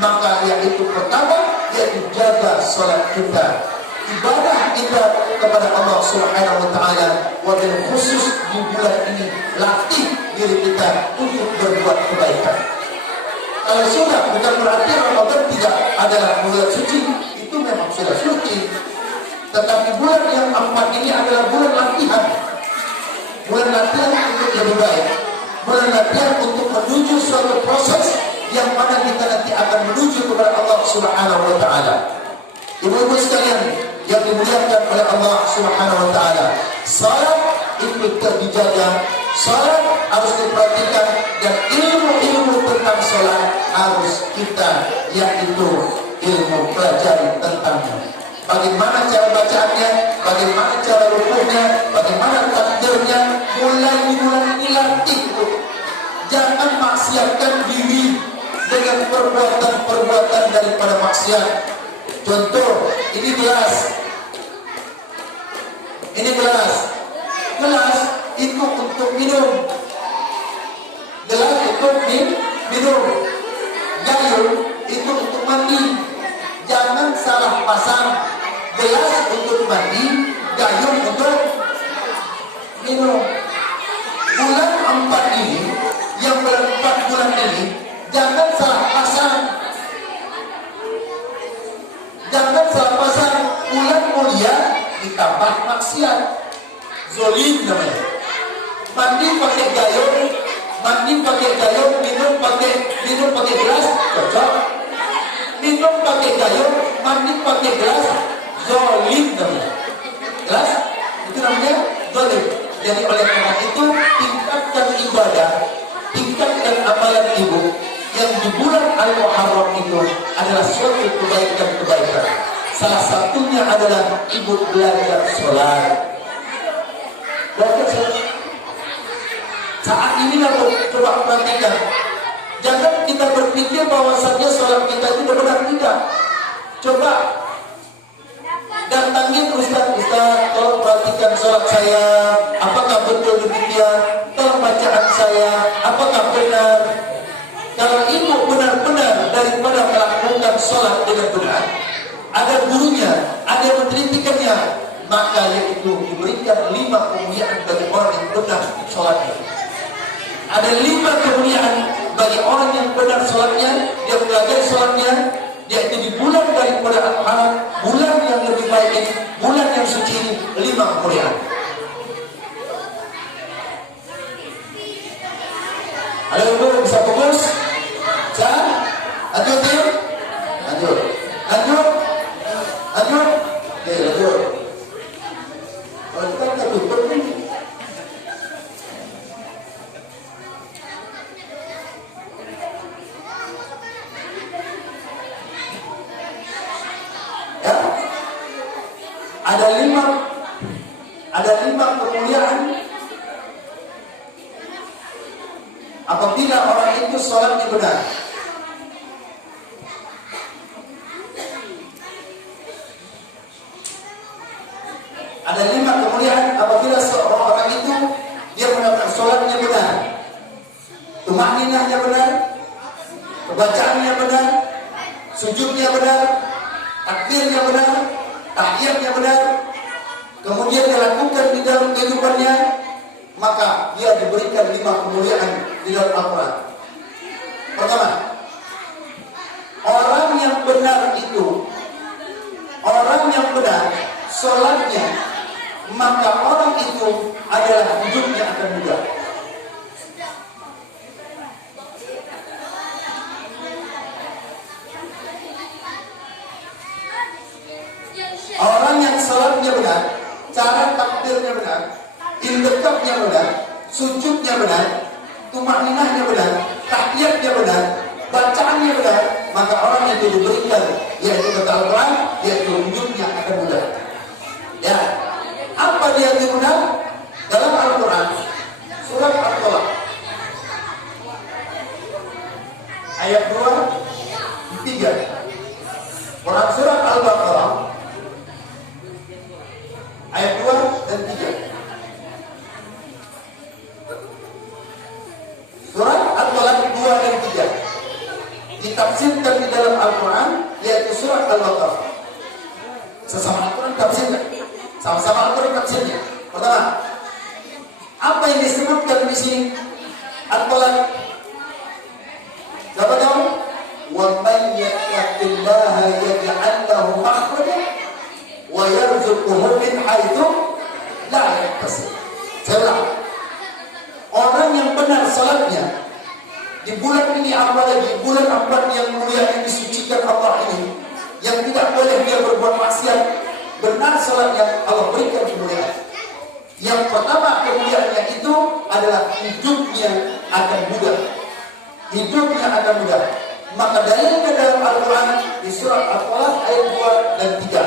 maka yang itu pertama yaitu jaga sholat kita, ibadah kita kepada Allah Subhanahu Wa Taala. Wabil khusus di bulan ini latih diri kita untuk berbuat kebaikan. Kalau sudah, bukan berarti Ramadan tidak adalah bulan suci, itu memang sudah suci. Tetapi bulan yang keempat ini adalah bulan latihan. Bulan latihan untuk lebih baik. Bulan latihan untuk menuju suatu proses yang mana kita nanti akan menuju kepada Allah Subhanahu Wa Taala. Ibu-ibu sekalian yang dimuliakan oleh Allah Subhanahu Wa Taala, salat itu dijaga, salat harus diperhatikan, dan ilmu-ilmu tentang salat harus kita yaitu ilmu pelajari tentangnya. Bagaimana cara bacaannya, bagaimana cara rukunya, bagaimana takbirnya, mulai di bulan ini latih. Jangan maksiatkan diri dengan perbuatan-perbuatan daripada maksiat. Contoh, ini gelas. Ini gelas. Gelas itu untuk minum. Gelas untuk minum. Gayung itu untuk mandi. Jangan salah pasang. Gelas untuk mandi, gayung untuk minum. Bulan 4 ini, yang bulan 4 bulan ini, jangan salah pasang. Jangan salah pasang. Bulan mulia ditambah maksiat, zolim namanya. Mandi pakai gayung, minum pakai gelas, cocok. Minum pakai gayung, mandi pakai gelas, zolim namanya. Gelas itu namanya zolim. Jadi oleh karena itu, tingkatkan ibadah, tingkatkan amalan ibu yang di bulan Al-Muharram itu adalah suatu kebaikan-kebaikan. Salah satunya adalah ibu belajar sholat. Saat ini coba perhatikan. Jangan kita berpikir bahwasannya sholat kita itu benar, tidak. Coba datangin Ustaz, tolong perhatikan sholat saya, apakah betul demikian? Tolong bacaan saya, apakah benar? Kalau ibu benar-benar daripada melakukan sholat dengan benar, ada gurunya, ada yang menelitikannya, maka yaitu diberikan 5 kemuliaan bagi orang yang benar sholatnya. Ada 5 kemuliaan bagi orang yang benar sholatnya, dia belajar sholatnya, yaitu di bulan daripada Al-Muharram, bulan yang lebih baik ini, bulan yang suci ini, 5 kemuliaan. Halo ibu, bisa fokus? Bisa? Lanjut ya? Lanjut. Oke, lanjut. Kalau kita nggak tutup ini. Ya, ada 5 kemuliaan apabila orang itu sholatnya benar. Ada 5 kemuliaan apabila seorang orang itu dia melakukan sholatnya benar, tumakninahnya benar, kebacaannya benar, sujudnya benar, takbirnya benar, tahiyatnya benar, kemudian dilakukan di dalam kehidupannya, maka dia diberikan 5 kemuliaan di dalam Al-Quran. Pertama, orang yang benar itu, orang yang benar sholatnya, maka orang adalah hidupnya akan mudah. Orang yang salatnya benar, cara takbirnya benar, indekapnya benar, sujudnya benar, tumakninahnya benar, tahiyatnya benar, bacaannya benar, maka orang itu diberikan yaitu kata Al-Quran, yaitu hidupnya akan mudah. Ya, apa dia yang mudah? Dalam Al-Quran, surat At-Talaq, ayat 2, 3. Quran surat Al-Baqarah, ayat 2 dan 3. Surat At-Talaq 2 dan 3 ditafsirkan di dalam Al-Quran, yaitu surat Al-Baqarah. Sesama Al-Quran tafsirkan, sama-sama Al-Quran tafsirnya. Pertama, apa yang disebutkan di sini? At-Talaq. Siapa tahu? Wa man yattaqillaha yaj'al lahu makhrajan wa yarzuquhu min haitsu la yahtasib. Saya ulang. Orang yang benar salatnya di bulan ini, apalagi bulan Ramadan yang mulia yang disucikan Allah ini, yang tidak boleh dia berbuat maksiat, benar salatnya, Allah berikan kemuliaan. Yang pertama kemuliaannya itu adalah hidupnya akan mudah. Hidupnya akan mudah. Maka dalilnya dalam Al-Quran di surat Al-Falaq ayat 2 dan 3.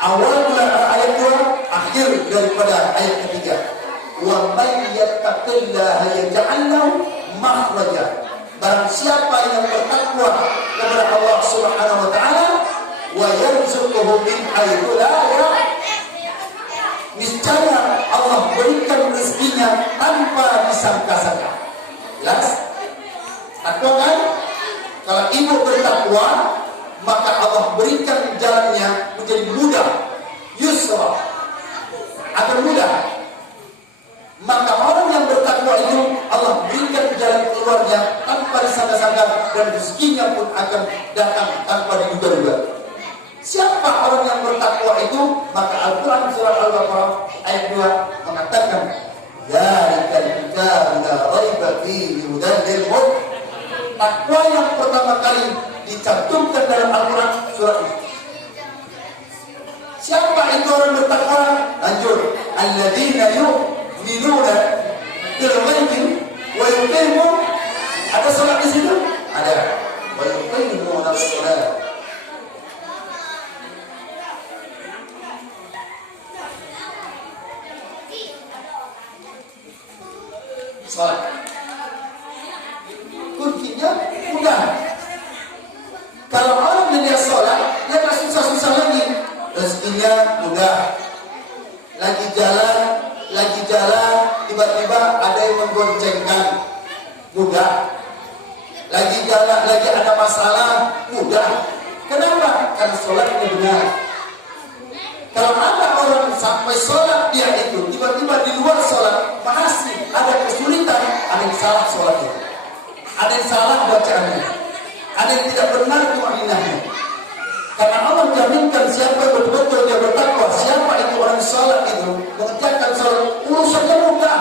Awal bulan ayat 2, akhir daripada ayat ketiga. Wa may yattaqillaha yaj'al lahu makhraja. Barang siapa yang bertakwa kepada Allah Subhanahu wa taala, wa yarzuquhu min haitsu la yahtasib. Niscaya Allah berikan rezekinya tanpa disangka-sangka. Jelas? Takwa kan? Kalau ibu bertakwa, maka Allah berikan jalannya menjadi mudah, yusra, akan mudah. Maka orang yang bertakwa itu Allah berikan jalan keluarnya tanpa disangka-sangka, dan rezekinya pun akan datang tanpa diduga-duga. Siapa orang yang bertakwa itu? Maka Al-Quran surah Al-Baqarah ayat 2 mengatakan, "Dzalikal kitabu la raiba fihi hudan lil muttaqin." Takwa yang pertama kali dicantumkan dalam Al-Quran surat ini. Siapa itu orang bertakwa? Lanjut, alladzina yu'minuna bil ghaibi wa yuqimun. Ada salat di situ? Ada. Wa yuqimuna as-salat. Salat. Kuncinya mudah. Kalau orang dia sholat, dia tak susah-susah lagi. Rezekinya mudah. Lagi jalan, tiba-tiba ada yang menggoncengkan, mudah. Lagi jalan, lagi ada masalah, mudah. Kenapa? Karena sholatnya benar. Kalau ada orang sampai sholat dia itu, tiba-tiba di luar sholat masih ada kesulitan, ada yang salah sholatnya, ada yang salah bacaannya, ada yang tidak benar tumakninahnya. Karena Allah jaminkan siapa yang betul-betul dia bertakwa, siapa itu orang sholat itu, mengerjakan sholat, urusannya mudah.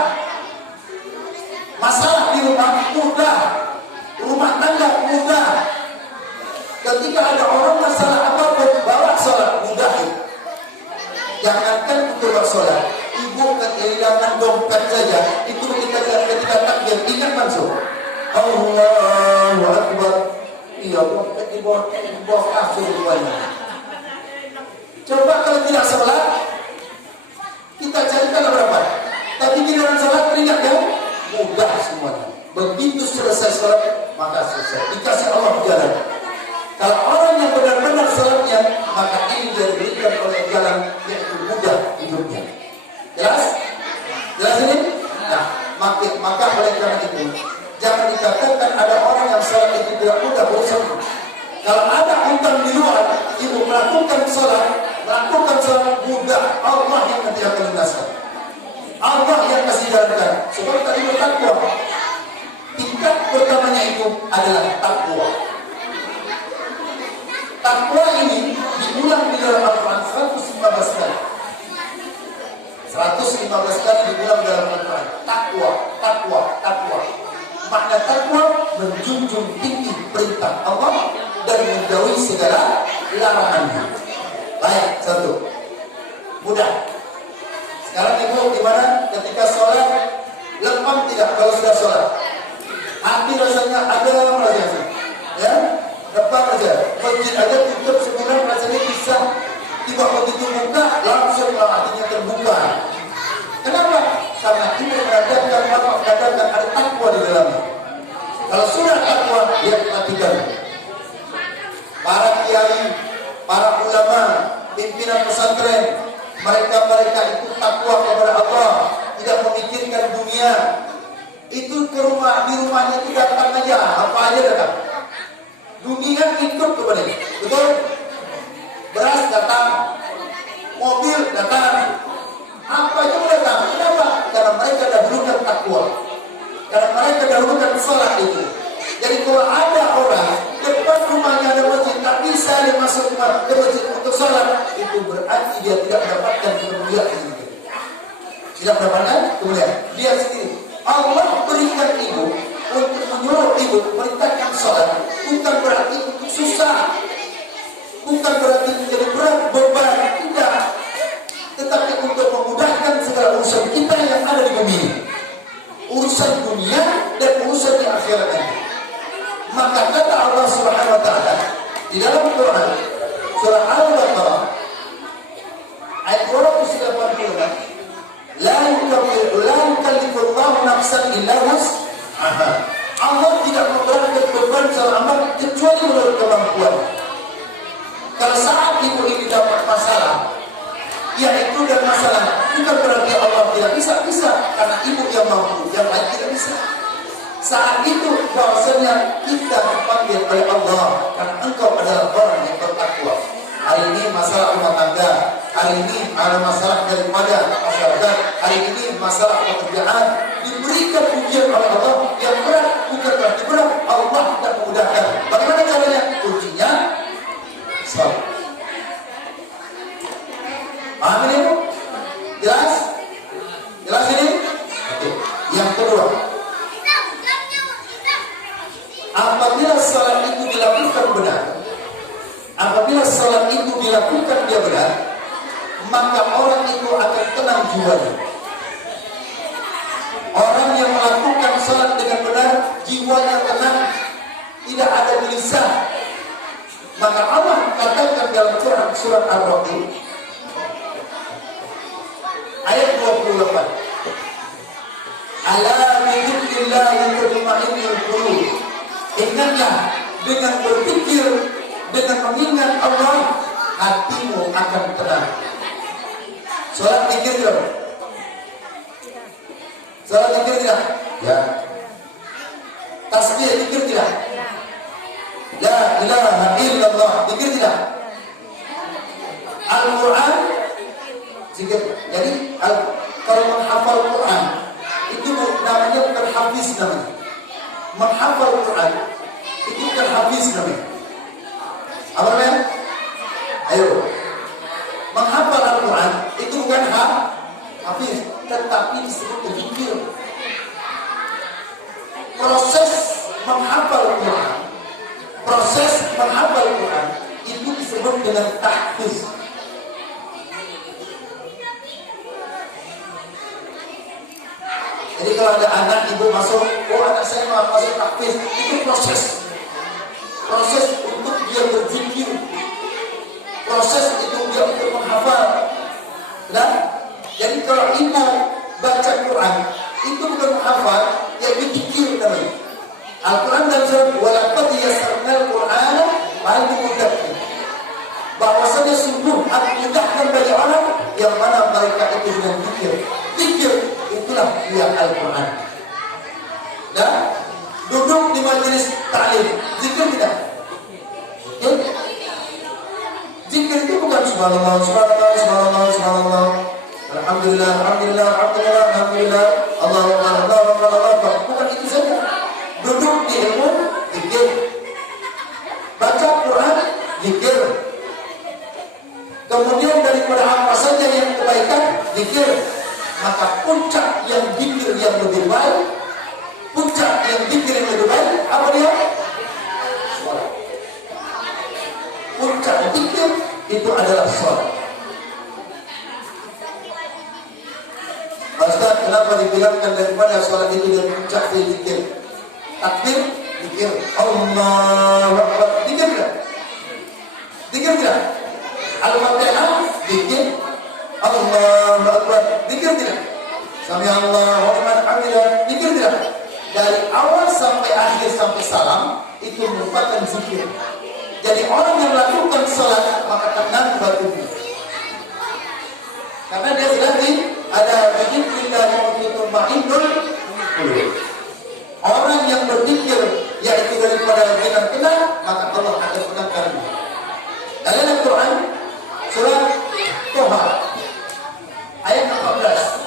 Masalah di rumah mudah, rumah tangga mudah. Ketika ada orang masalah apapun, bawa sholat mudah. Jangankan untuk sholat, ibu kehilangan dompet saja, itu ketika takbir ingat langsung Allahu Akbar. Iya, dompet di bawah kasur banyak. Coba kalau tidak sholat, kita carikan berapa? Tapi giliran sholat teringat ya, mudah semuanya. Begitu selesai sholat, maka selesai. Dikasih Allah jalan. Kalau orang yang benar-benar sholatnya, maka ini dia diberikan oleh jalan yaitu mudah hidupnya. Jelas? Jelas ini? Nah, maka oleh karena itu, jangan dikatakan ada orang yang sholat itu tidak mudah berusaha. Kalau ada orang di luar, ibu melakukan sholat mudah, Allah yang nanti akan lunaskan. Allah yang kasih jalankan. Sebab tadi bertakwa. Tingkat pertamanya itu adalah takwa. Takwa ini diulang di dalam Al-Quran 115 kali. 115 15 kali diulang dalam Al-Quran. Takwa, takwa, takwa. Makna takwa menjunjung tinggi perintah Allah dan menjauhi segala larangannya. Baik, satu. Mudah. Sekarang ibu gimana ketika sholat? Lempam tidak kalau sudah sholat? Hati rasanya ada rasanya. Ya, lempam aja. Masjid aja tutup sebulan rasanya bisa. Tiba begitu buka langsung hatinya terbuka. Kenapa? Karena ini menandakan ada takwa di dalamnya. Kalau sudah takwa, dia perhatikan. Para kiai, para ulama, pimpinan pesantren, mereka itu takwa kepada Allah, tidak memikirkan dunia. Itu di rumahnya itu datang aja, apa aja datang. Dunia ikut kepadanya, betul? Beras datang, mobil datang, apa aja datang. Kenapa? Karena mereka dahulukan takwa, karena mereka dahulukan salat itu. Jadi kalau ada orang depan rumahnya ada masjid, tak bisa dia masuk ke masjid untuk salat, itu berarti dia tidak mendapatkan kemuliaan ini. Tidak mendapatkan kemuliaan. Dia sendiri. Allah berikan ibu untuk menyuruh ibu merintahkan salat, bukan berarti untuk susah, bukan berarti menjadi berat beban, tidak. Tetapi untuk memudahkan segala urusan kita yang ada di bumi, urusan dunia dan urusan di akhirat nanti. Maka kata Allah Subhanahu wa taala di dalam Quran surah Al-Baqarah ayat 286, la yukallifullahu nafsan illa wus'aha. Allah tidak memberatkan beban seorang hamba kecuali menurut kemampuan. Kalau saat ibu ini dapat masalah, yaitu dan masalah, bukan berarti Allah tidak bisa, karena ibu yang mampu, yang lain tidak bisa. Saat itu bahwasanya kita dipanggil oleh Allah karena engkau adalah orang yang bertakwa. Hari ini masalah rumah tangga, hari ini ada masalah daripada masyarakat, hari ini masalah pekerjaan, diberikan ujian oleh Allah yang berat, bukan berarti berat, Allah tidak memudahkan. Bagaimana caranya? Kuncinya sabar. Paham ini Bu? Jelas? Jelas ini? Oke. Yang kedua, apabila salat itu dilakukan benar, apabila salat itu dilakukan dia benar, maka orang itu akan tenang jiwanya. Orang yang melakukan salat dengan benar, jiwanya tenang, tidak ada gelisah. Maka Allah katakan dalam Quran surat Ar-Rahim ayat 28, ala bidzikrillahi tatma'innul qulub. Ingatlah dengan berpikir, dengan mengingat Allah, hatimu akan tenang. Salat zikir tidak? Salat zikir tidak? Ya. Tasbih zikir tidak? La ilaha illallah zikir tidak? Al-Quran zikir. Jadi kalau menghafal Quran itu namanya bukan hafiz namanya. Menghafal Quran itu bukan hafiz namanya. Apa namanya? Ayo. Menghafal Al-Quran itu bukan hafiz, tetapi disebut zikir. Proses menghafal Quran, proses menghafal Quran itu disebut dengan tahfiz. Jadi kalau ada anak ibu masuk, oh anak saya mau masuk tahfiz, itu proses untuk dia berzikir, proses itu dia untuk menghafal. Nah, jadi kalau ibu baca Quran itu bukan menghafal, ya berzikir namanya. Al-Quran dalam surat walaqad yassarnal Qur'ana fahal mudakkir, bahwasanya sungguh aku mudahkan bagi orang yang mana mereka itu dengan zikir. Zikir itulah dia Al-Quran. Dan duduk di majelis ta'lim, zikir tidak? Ya? Zikir itu bukan subhanallah, subhanallah, subhanallah, subhanallah, alhamdulillah, alhamdulillah, alhamdulillah, alhamdulillah, Allahu akbar, Allahu akbar, Allahu akbar. Bukan itu saja. Duduk di ilmu, zikir. Baca Quran, zikir. Kemudian daripada apa saja yang kebaikan, zikir. Maka puncak yang zikir yang lebih baik, puncak yang zikir yang lebih baik, apa dia? Sholat. Puncak zikir itu adalah sholat. Ustaz, kenapa dibilangkan daripada sholat itu dan puncak zikir? Takbir, zikir, Allahu Akbar, zikir tidak? Zikir tidak? Al-Fatihah, zikir, Allahu Akbar, zikir tidak? Sami Allahu liman hamidah, zikir tidak? Dari awal sampai akhir sampai salam itu merupakan zikir. Jadi orang yang melakukan sholat maka tenang batinnya. Karena dia sedang ada berzikir untuk ma'indul. Orang yang berzikir yaitu daripada tenang, maka Allah akan tenangkan. Dalam Al-Quran surat Toha ayat 14.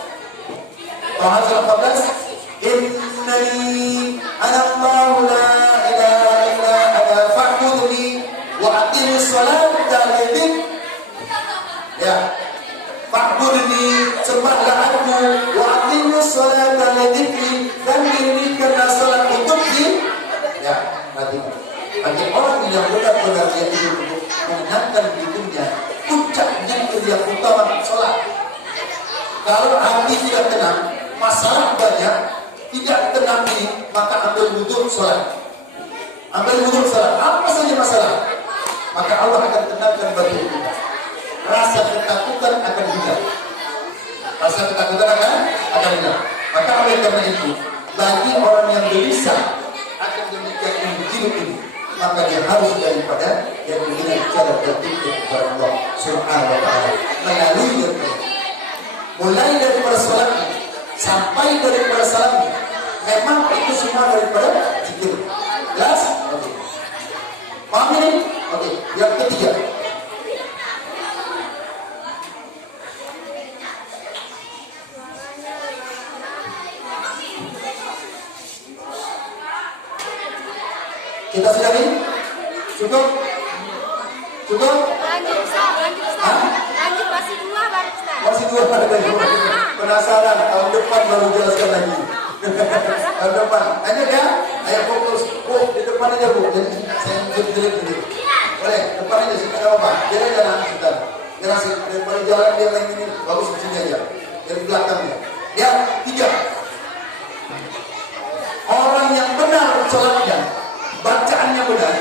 Toha surat 14, innani ana Allahu la ilaha illa ana fa'budni wa aqimis salata li. Ya. Fa'budni, sembahlah aku, wa aqimis salata li, dan dirikanlah salat untuk di. Ya, berarti bagi orang yang benar-benar dia itu menyenangkan hidupnya, puncak zikir yang utama salat. Kalau hati tidak tenang, masalah banyak, tidak tenang ini, maka ambil wudhu salat. Ambil wudhu salat, apa saja masalah, maka Allah akan tenangkan bagi kita. Rasa ketakutan akan hilang. Rasa ketakutan akan hilang. Maka oleh karena itu, bagi orang yang gelisah akan demikian hidup ini, maka dia harus daripada yang begini cara berpikir kepada Allah Subhanahu wa Ta'ala melalui diri. Mulai daripada salatnya sampai daripada salamnya, memang itu semua daripada zikir. Jelas? Oke. Paham ini? Oke. Yang ketiga, kita sudah ini? Cukup? Cukup? Lanjut Ustaz, lanjut masih dua baru Ustaz. Masih dua pada lagi. Penasaran, tahun depan baru jelaskan lagi. Tahun depan. Lanjut ya? Ayo fokus. Oh, di depan aja Bu. Jadi saya jelek dulu. Boleh, depan aja sini enggak apa-apa. Jangan jalan sebentar. Jangan sih daripada jalan dia main ini bagus di sini aja. Dari belakangnya. Ya, tiga. Orang yang benar sholatnya, bacaannya benar,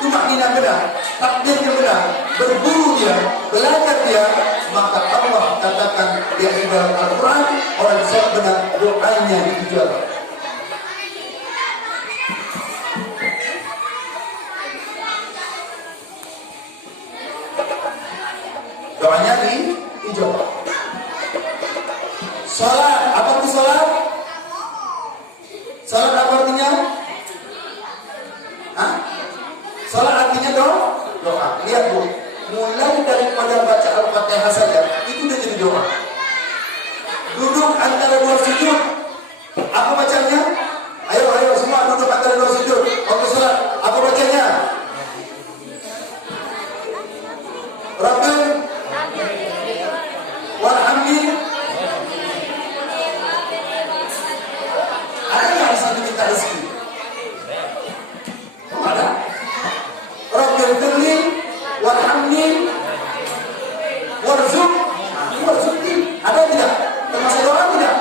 tumakninah benar, takbirnya benar, berburu dia, belajar dia, maka Allah katakan dia di dalam Al-Quran, orang sholat benar, doanya dijawab. Doanya dijawab. Sholat, apa itu sholat? Sholat apa artinya? Hah? Sholat artinya doa. Lihat Bu, mulai daripada baca Al-Fatihah saja itu udah jadi doa. Duduk antara dua sujud, apa bacanya? Ayo semua duduk antara dua sujud. Waktu sholat, apa bacanya? Rabbil walhamdulillah. Ada nggak di sini kita rezeki? Ada. Rabbil firli walhamdulillah warzuqni. Ada tidak? Termasuk doa tidak?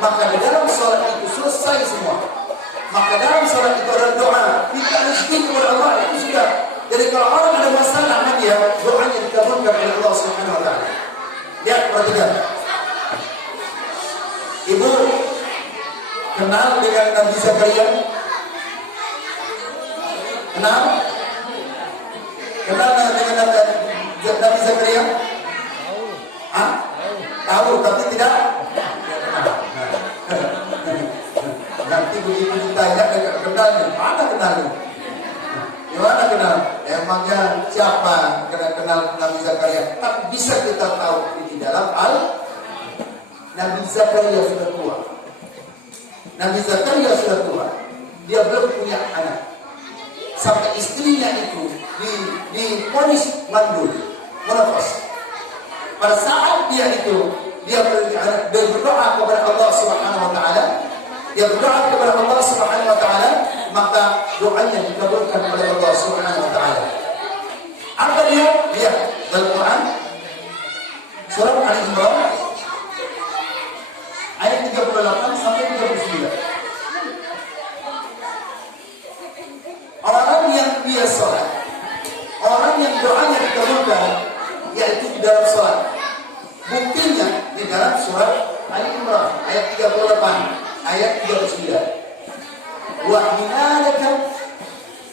Maka di dalam sholat itu selesai semua. Maka dalam sholat itu ada doa, minta rezeki kepada Allah, itu sudah. Jadi kalau orang ada masalah sama dia, doanya dikabulkan oleh Allah Subhanahu wa Ta'ala. Lihat, perhatikan. Ibu kenal dengan Nabi Zakaria? Kenal? Kenal dengan Nabi Zakaria? Hah? Tahu, tapi tidak? Nanti begitu ditanya, kenalnya, mana kenalnya? Gimana kenal? Emangnya siapa kenal Nabi Zakaria? Tapi bisa kita tahu di dalam Nabi Zakaria sudah tua. Nabi Zakaria sudah tua. Dia belum punya anak. Sampai istrinya itu diponis mandul, menopause. Pada saat dia berdoa kepada Allah dia berdoa kepada Allah Subhanahu wa taala, maka doanya dikabulkan oleh Allah Subhanahu wa taala. Apa dia? Lihat dalam Quran surah Ali Imran ayat 38 sampai 39. Orang yang dia salat, orang yang doanya dikabulkan yaitu di dalam salat. Buktinya di dalam surah Ali Imran ayat 38 ayat 39.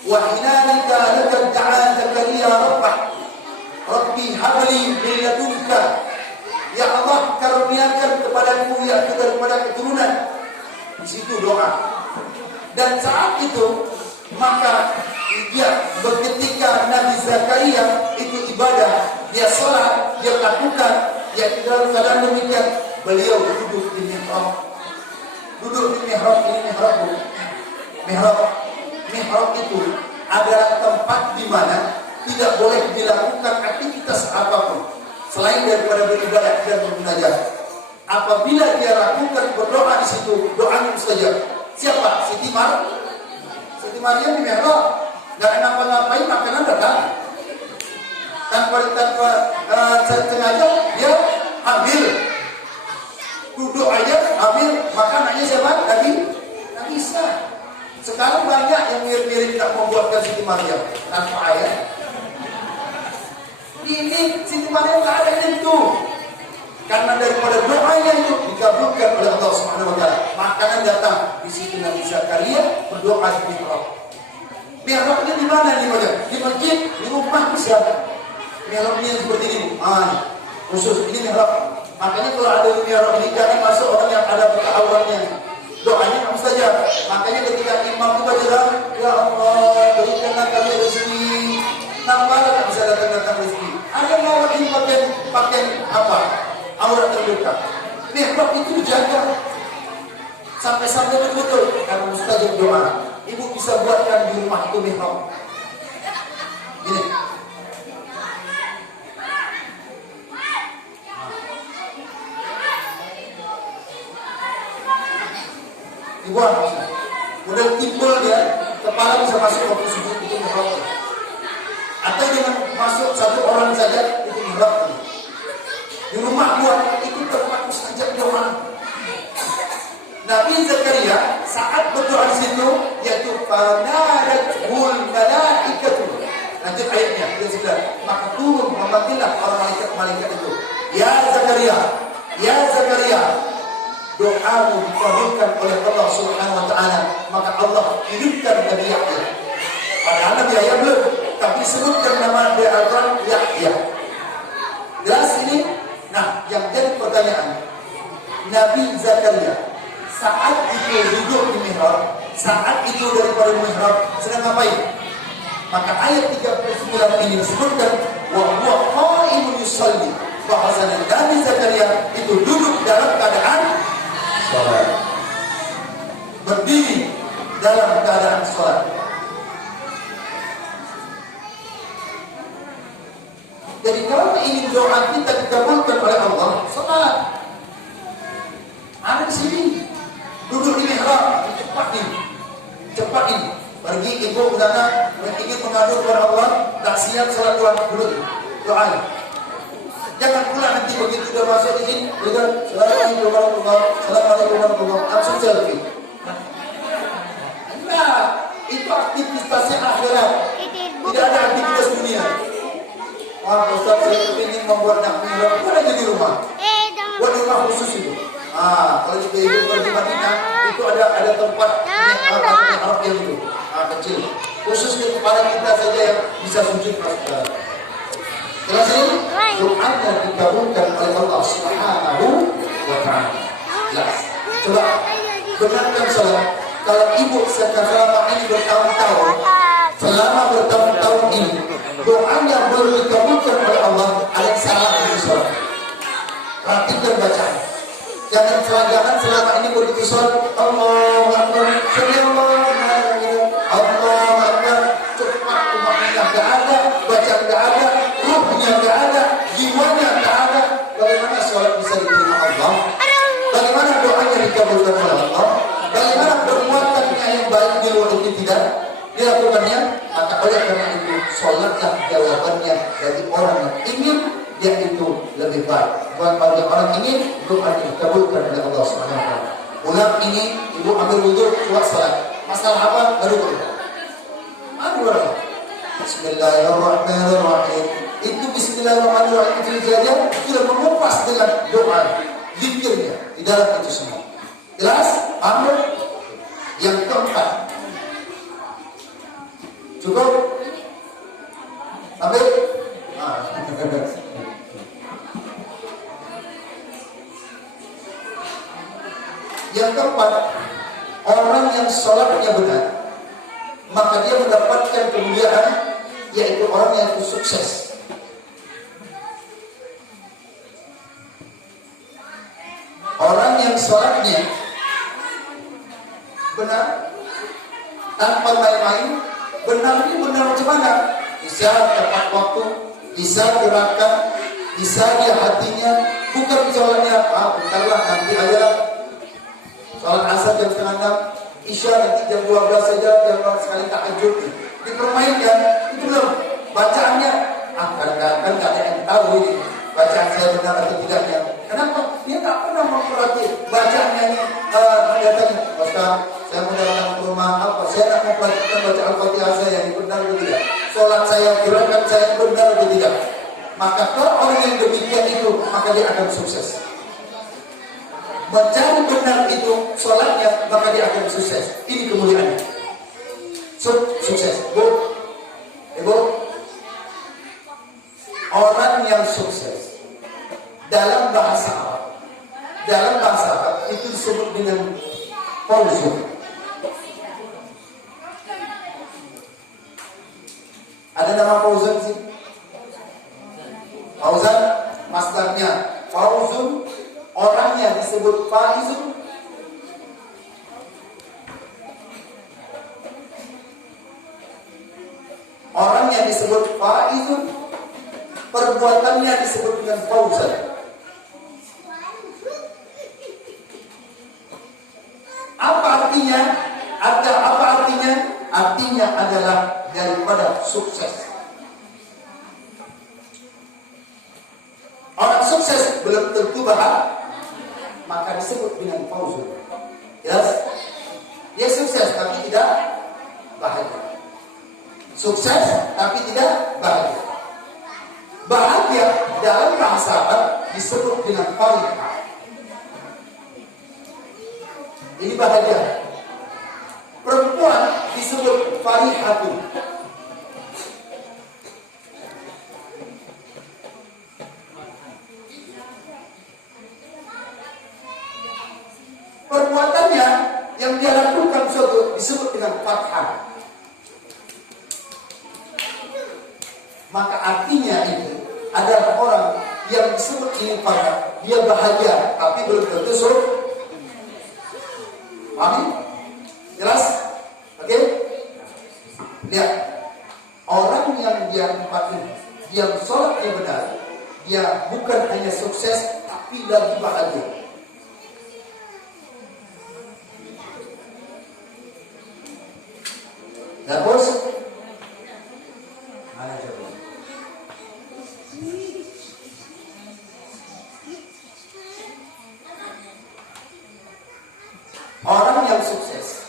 Wa hinalika laka da'a Zakaria rabbah Rabbi habli min ladunka, ya Allah karuniakan kepadaku yaitu daripada keturunan. Di situ doa. Dan saat itu maka dia ketika Nabi Zakaria itu ibadah, dia sholat, dia lakukan, yaitu dalam keadaan demikian beliau duduk di mihrab. Duduk di mihrab, ini mihrab itu adalah tempat di mana tidak boleh dilakukan aktivitas apapun selain daripada beribadah dan bermunajat. Apabila dia lakukan berdoa di situ, doanya mustajab. Siapa? Siti Maryam di mihrab, nggak ngapa-ngapain, makanan datang. Tanpa sengaja dia ambil, duduk aja ambil makanannya siapa? Nabi Isa. Sekarang banyak yang mirip-mirip tak membuatkan Siti Maryam tanpa ayat. Ini Siti Maryam nggak ada itu, karena daripada doanya itu dikabulkan oleh Allah Subhanahu wa taala. Makanan datang. Di situ Nabi Zakaria berdoa di mihrab. Mihrabnya di mana nih Pak? Di masjid, di rumah bisa. Mihrabnya seperti ini. Khusus ini mihrab. Makanya kalau ada mihrab ini jangan masuk orang yang ada buka auratnya. Doanya kamu saja. Makanya ketika imam itu baca, ya Allah berikanlah kami rezeki. Nampak tak bisa datang rezeki. Ada mau lagi pakai apa? Aurat terbuka. Mihrab itu dijaga sampai betul-betul karena mustajab doa. Ibu bisa buatkan di rumah itu mihrab. Ini. Dibuat. Udah timbul dia, kepala bisa masuk waktu sujud itu mihrab. Atau dengan masuk satu orang saja itu mihrab. Di rumah buat itu tempat mustajab doa. Nabi Zakaria saat berdoa di situ yaitu fanadatul malaikatu. Lanjut ayatnya, dia sudah maka turun memanggillah para malaikat itu. Ya Zakaria, doamu dikabulkan oleh Allah Subhanahu wa taala, maka Allah hidupkan Nabi Yahya. Padahal Nabi Yahya belum, tapi sebutkan nama dia Al-Quran Yahya. Jelas ini? Nah, yang jadi pertanyaan, Nabi Zakaria saat itu duduk di mihrab, saat itu daripada mihrab sedang ngapain? Maka ayat 39 ini disebutkan wa huwa qaimun yusalli, bahwasanya Nabi Zakaria itu duduk dalam keadaan salat, berdiri dalam keadaan salat. Jadi kalau ingin doa kita dikabulkan oleh Allah, salat. Ada di sini. Duduk di mihrab, cepat ini. Pergi ibu ke sana, ingin mengadu kepada Allah, tak siap salat dulu. Doa. Jangan pula nanti begitu sudah masuk di sini, juga Assalamualaikum warahmatullahi, langsung selfie. Nah, itu aktivitasnya akhirat. Tidak ada aktivitas dunia. Ustaz, saya ingin membuat mihrab, buat aja di rumah. Buat di rumah khusus itu. Kalau kita hidup di Madinah itu ada tempat mihrab yang itu kecil, khusus di kepala kita saja yang bisa sujud masuk. Jelas ini doanya dikabulkan oleh Allah Subhanahu wa taala. Jelas. Coba benarkan salat. Kalau ibu selama ini bertahun-tahun ini doanya belum dikabulkan oleh Allah, ada yang salah di salat. Perhatikan bacaan. Jangan selama ini begitu sholat Allahu Akbar, Allahu Akbar, cepat umatnya gak ada, bacaan gak ada, ruhnya gak ada, jiwanya gak ada. Bagaimana sholat bisa diterima Allah? Bagaimana doanya dikabulkan oleh Allah? Bagaimana orang ini doa dikabulkan oleh Allah Subhanahu wa taala. Ulang ini ibu ambil wudu buat salat. Masalah apa? Baru berdoa. Mari berdoa. Bismillahirrahmanirrahim. Itu bismillahirrahmanirrahim itu saja sudah mengupas dengan doa zikirnya di dalam itu semua. Jelas? Ambil yang keempat. Cukup? Ambil? Yang keempat, orang yang sholatnya benar, maka dia mendapatkan kemuliaan, yaitu orang yang sukses. Orang yang sholatnya benar, tanpa main-main, benar ini benar macam mana? Bisa tepat waktu, bisa gerakan, bisa dia hatinya, bukan sholatnya, bentarlah nanti aja lah. Sholat asar jam 5:30, isya nanti jam 12 saja, jam sekali tahajud. Dipermainkan, itu belum. Bacaannya, kan gak ada yang tahu ini. Bacaan saya benar atau tidaknya. Kenapa? Dia tak pernah memperhati bacaannya ini. Datanya, Ustaz, saya mau datang ke rumah apa? Saya tak memperhatikan baca Al-Fatihah saya yang benar atau tidak. Sholat saya, gerakan saya benar atau tidak. Maka kalau orang yang demikian itu, maka dia akan sukses. Mencari benar itu sholatnya, maka dia akan sukses. Ini kemuliaannya. Sukses, Bu. Ibu, orang yang sukses dalam bahasa Arab itu disebut dengan fauzun. Ada nama fauzun sih? Fauzan, masdarnya fauzun. Orangnya disebut faizun. Orangnya disebut faizun. Perbuatannya disebut dengan fauzan. Apa artinya? Apa artinya? Artinya adalah daripada sukses. Orang sukses belum tentu bahagia, maka disebut dengan fauzun. Yes? Dia sukses tapi tidak bahagia. Sukses tapi tidak bahagia. Bahagia dalam bahasa Arab disebut dengan farihah. Ini bahagia. Perempuan disebut farihatun. Perbuatannya yang dia lakukan suatu disebut dengan fathah. Maka artinya itu adalah orang yang disebut ini fathah, dia bahagia tapi belum tentu surga. Amin? Jelas? Oke? Lihat, orang yang dia empat ini, dia sholatnya benar, dia bukan hanya sukses tapi lagi bahagia. Nah bos, mana coba? Orang yang sukses,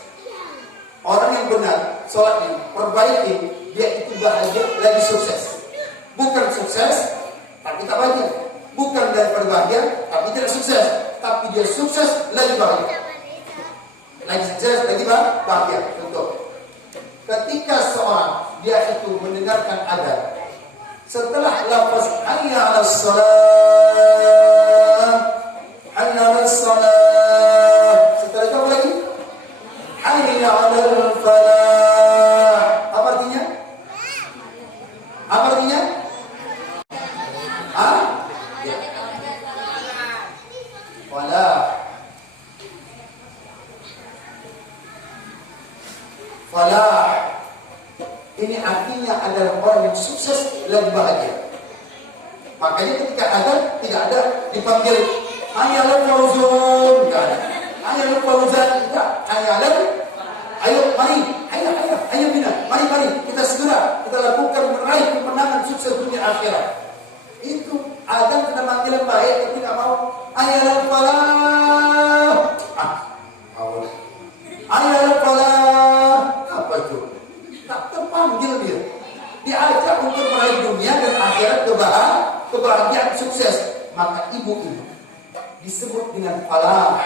orang yang benar, sholatnya, perbaiki, dia itu bahagia lagi sukses. Bukan sukses, tapi tak bahagia. Bukan daripada bahagia, tapi tidak sukses. Tapi dia sukses lagi bahagia. Lagi sukses, lagi bahagia. Contoh. Ketika seorang dia itu mendengarkan adzan, setelah lafaz hayya 'alas shalah, hayya 'alas shalah, setelah itu apa lagi? Hayya 'alal falah. Apa artinya? Apa artinya? Ya. Falah. Falah. Ini artinya adalah orang yang sukses dan bahagia. Makanya ketika ada tidak ada dipanggil ayalah fauzun, enggak ada. Ayalah fauzan, enggak. Ayalah, ayo mari, ayo bina, mari kita segera kita lakukan meraih kemenangan sukses dunia akhirat. Itu Azan kena panggilan baik, tapi tidak mau. Ayat falah. Ayat falah. Apa itu? Tak terpanggil dia. Diajak untuk meraih dunia dan akhirat kebahagiaan sukses. Maka ibu ini disebut dengan falah.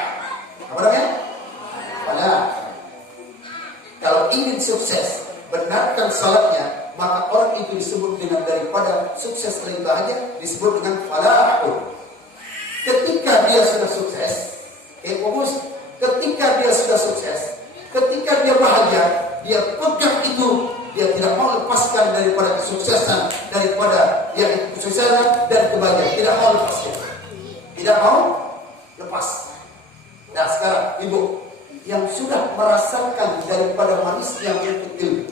Apa namanya? Falah. Kalau ingin sukses, benarkan salatnya, maka orang itu disebut dengan daripada sukses paling bahagia, disebut dengan falah. Ketika dia sudah sukses, ketika dia sudah sukses, ketika dia bahagia, dia pegang itu, dia tidak mau lepaskan daripada kesuksesan, daripada yang kesuksesan dan kebahagiaan, tidak mau lepaskan, tidak mau lepas. Nah sekarang ibu yang sudah merasakan daripada manisnya menuntut ilmu,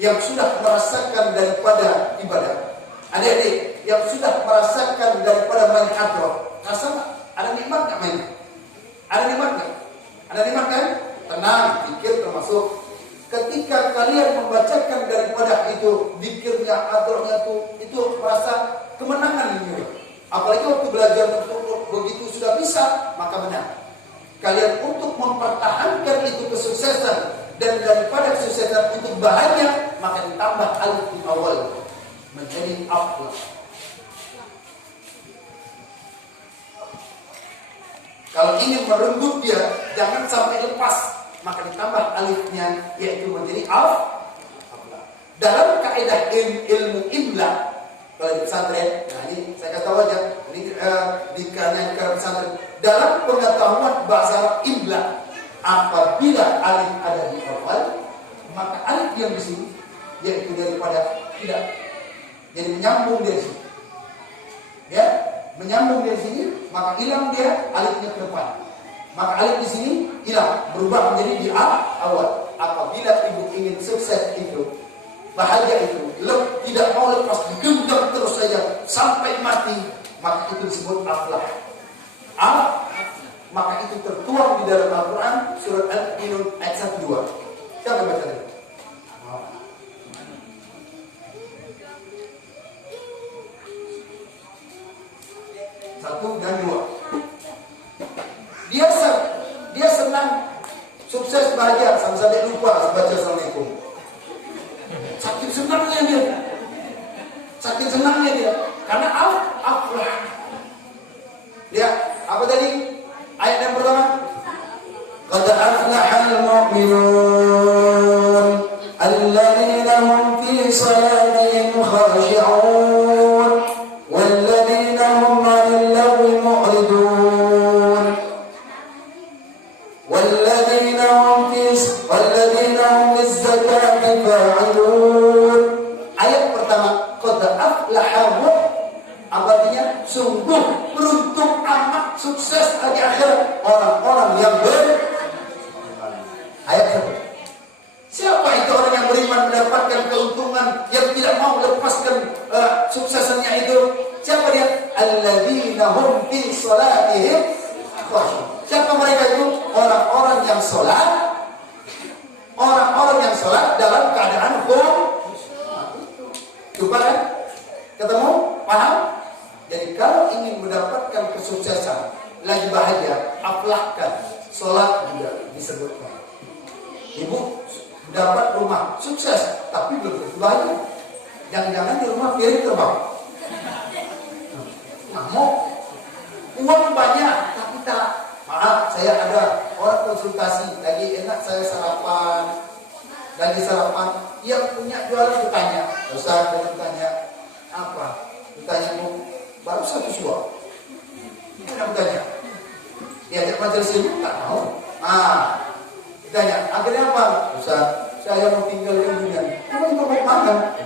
yang sudah merasakan daripada ibadah, adik-adik yang sudah merasakan daripada main hadroh, rasa ada nikmat nggak main? Ada nikmat nggak? Ada nikmat kan? Tenang, pikir termasuk. Ketika kalian membacakan daripada itu, zikirnya, hadrohnya itu merasa kemenangan ini. Apalagi waktu belajar begitu sudah bisa, maka menang. Kalian untuk mempertahankan itu kesuksesan dan daripada kesuksesan untuk bahagia, maka ditambah alif di awal menjadi aflah. Kalau ingin merenggut dia, jangan sampai lepas, maka ditambah alifnya, yaitu menjadi aflah. Dalam kaidah ilmu imla, kalau di pesantren, nah ini saya kata aja, ini di kalangan pesantren, dalam pengetahuan bahasa Arab imla, apabila alif ada di awal, maka alif yang di sini, yaitu daripada tidak, jadi menyambung dari sini, ya, menyambung dari sini, maka hilang dia alifnya ke depan, maka alif di sini hilang, berubah menjadi di awal. Apabila ibu ingin sukses itu, bahagia itu, tidak mau lepas, digenggam terus saja sampai mati, maka itu disebut aflah. Maka itu tertuang di dalam Al-Quran surat Al-Mu'minun ayat 1-2. Siapa yang baca tadi? Satu dan dua. Dia senang, sukses, bahagia, sampai lupa baca Assalamualaikum. Saking senangnya dia, karena aflah. Ya, apa tadi? Ayat yang pertama, qad aflahal mu'minun alladzina hum fi salatihim khashi'un walladzina hum 'anil lagwi mu'ridun walladzina hum lizzakati fa'ilun. Ayat pertama, qad aflahal mu'minun, artinya sungguh beruntung amat, sukses di akhirat orang-orang yang ayat kedua. Siapa itu orang yang beriman mendapatkan keuntungan, yang tidak mau melepaskan suksesannya itu? Siapa dia? Alladzina hum fi salatihim khashi'un. Siapa mereka itu? Orang-orang yang sholat, orang-orang yang sholat dalam keadaan coba kan? Ketemu? Paham? Jadi kalau ingin mendapatkan kesuksesan, lagi bahagia, aflahkan, sholat juga disebutkan. Ibu mendapat rumah, sukses, tapi belum tentu bahagia. Jangan-jangan di rumah piring terbang. Mau uang banyak, tapi tak. Maaf, saya ada orang konsultasi, lagi enak saya sarapan, yang punya jualan bertanya, Ustaz, bertanya apa? Bertanya baru satu suap. Kita bertanya, diajak majelis ilmu tak mau. Ditanya, akhirnya apa? Ustaz, saya mau tinggalkan dunia. Kamu mau makan?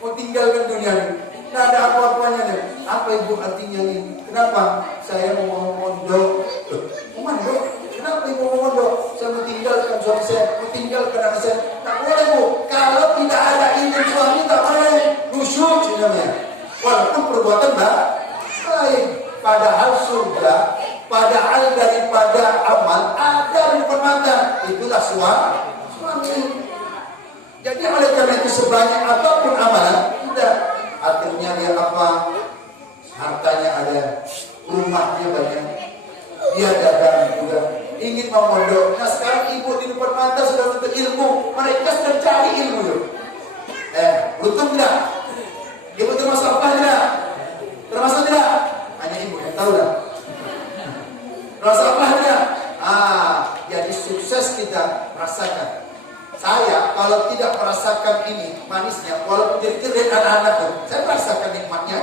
Mau tinggalkan dunia ini. Tidak ada apa-apanya nih. Apa ibu artinya ini? Kenapa? Saya mau mondok. Mondok? Kenapa ibu mau mondok? Saya mau tinggalkan suami saya, mau tinggalkan anak saya. Tak boleh bu. Kalau tidak ada izin suami tak boleh. Nusyuk namanya. Walaupun perbuatan baik, padahal surga, padahal daripada amal ada di depan mata, itulah suami. Jadi oleh karena itu sebanyak apapun amalan, tidak. Akhirnya dia apa? hartanya ada, rumahnya banyak, dia dagang juga, ingin memondok. Nah sekarang ibu di depan mata sudah menuntut ilmu, mereka sudah cari ilmu yuk. Beruntung tidak? Ibu termasuk apa tidak? Termasuk tidak? Hanya ibu yang tahu lah. Termasuk apa tidak? Jadi sukses kita merasakan. Saya kalau tidak merasakan ini manisnya, walaupun jadi anak-anak, saya merasakan nikmatnya.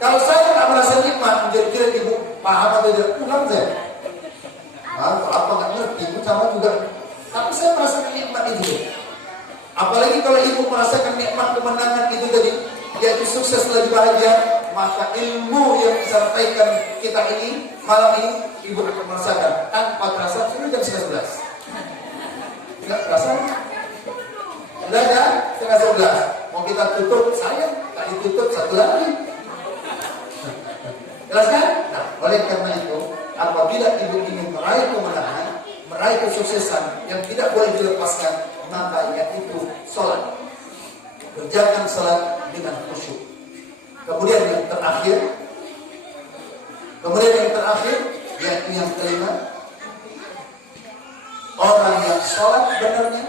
Kalau saya tak merasa nikmat menjadi ibu, paham atau tidak? Pulang saya. Apa nggak ngerti, ibu sama juga. Tapi saya merasakan nikmat itu. Apalagi kalau ibu merasakan nikmat kemenangan itu tadi, yaitu sukses lebih bahagia, maka ilmu yang disampaikan kita ini malam ini ibu akan merasakan tanpa terasa. Sudah jam 11. Enggak terasa? Sudah ya? Setengah 11. Mau kita tutup, sayang tak ditutup satu lagi. Jelas kan? Nah, oleh karena itu, apabila ibu ingin meraih kemenangan, meraih kesuksesan yang tidak boleh dilepaskan, maka yaitu sholat. Kerjakan sholat dengan khusyuk. Kemudian yang terakhir, yaitu yang kelima, orang yang sholat benarnya,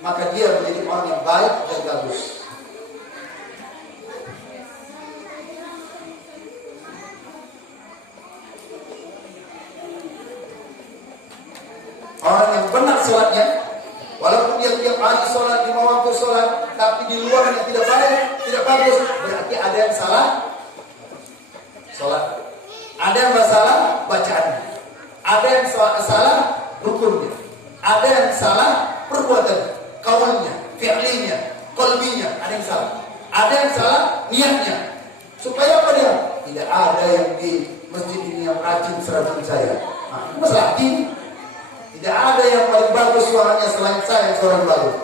maka dia menjadi orang yang baik dan bagus. Orang yang benar sholatnya, walaupun dia tiap hari sholat, 5 waktu sholat, tapi di luarnya tidak baik, tidak bagus, berarti ada yang salah sholat. Ada yang salah bacaannya. Ada yang salah rukunnya. Ada yang salah perbuatan, kaulnya, fi'linya, qalbinya, ada yang salah. Ada yang salah niatnya. Supaya apa dia? Tidak ada yang di masjid ini yang rajin seragam saya. Masalah ini. Tidak ada yang paling bagus suaranya selain saya yang suara bagus.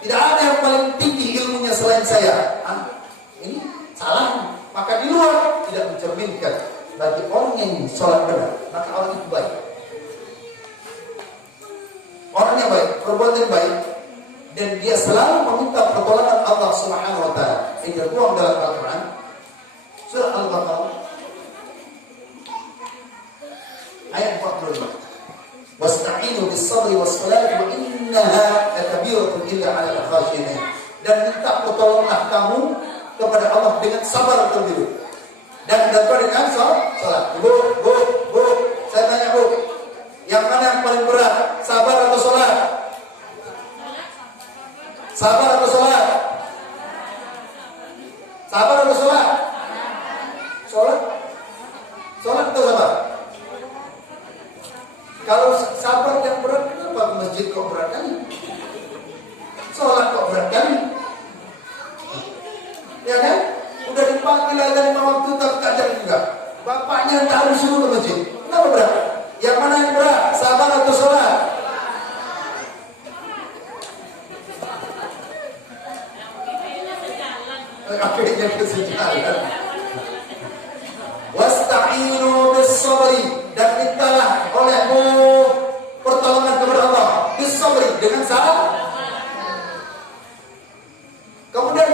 Tidak ada yang paling tinggi ilmunya selain saya. Ini salah. Maka di luar tidak mencerminkan bagi orang yang sholat benar. Maka orang itu baik. Orang yang baik, perbuatan baik, dan dia selalu meminta pertolongan Allah Subhanahu wa taala. Ini tertuang dalam Al-Qur'an surah Al-Baqarah ayat 45. Wasta'inu bis-sabri was-salati wa innaha lakabiratun illa 'alal khashiyin. Dan minta pertolongan kamu kepada Allah dengan sabar terlebih dan dengan salat. Bu, saya tanya bu, yang mana yang paling berat, sabar atau salat? Sabar atau salat? Sabar atau salat? Salat? Salat atau sabar? Kalau sabar yang berat, kenapa ke masjid kok berat kali? Salat kok berat kali? Ya kan? Udah dipanggil ada 5 waktu tak jalan juga. Bapaknya tak harus suruh ke masjid. Kenapa berat? Yang mana yang berat? Sabar atau salat? Akhirnya kesejalan. Wasta'inu bis-sabri, dan mintalah olehmu pertolongan kepada Allah bis-sabri, dengan sabar. Kemudian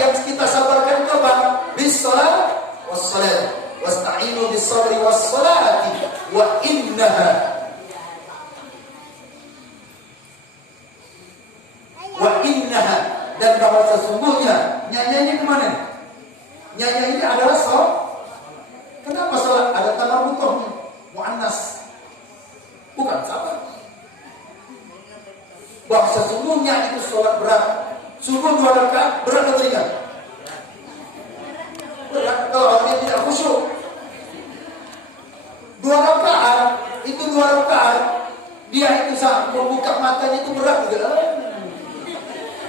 yang kita sabarkan itu apa? Bis-salat was-salat. Wasta'inu bis-sabri was-salati wa innaha dan bahwa sesungguhnya nyanyinya kemana? Nyanyi ini adalah salat. Kenapa salat? Ada tamar butuhnya mu'annas, bukan sabar. Bahwa sesungguhnya itu salat berat. Sungguh 2 rakaat berat atau ringan? Berat kalau orang tidak khusyuk. 2 rakaat itu 2 rakaat, dia itu saat membuka matanya itu berat juga.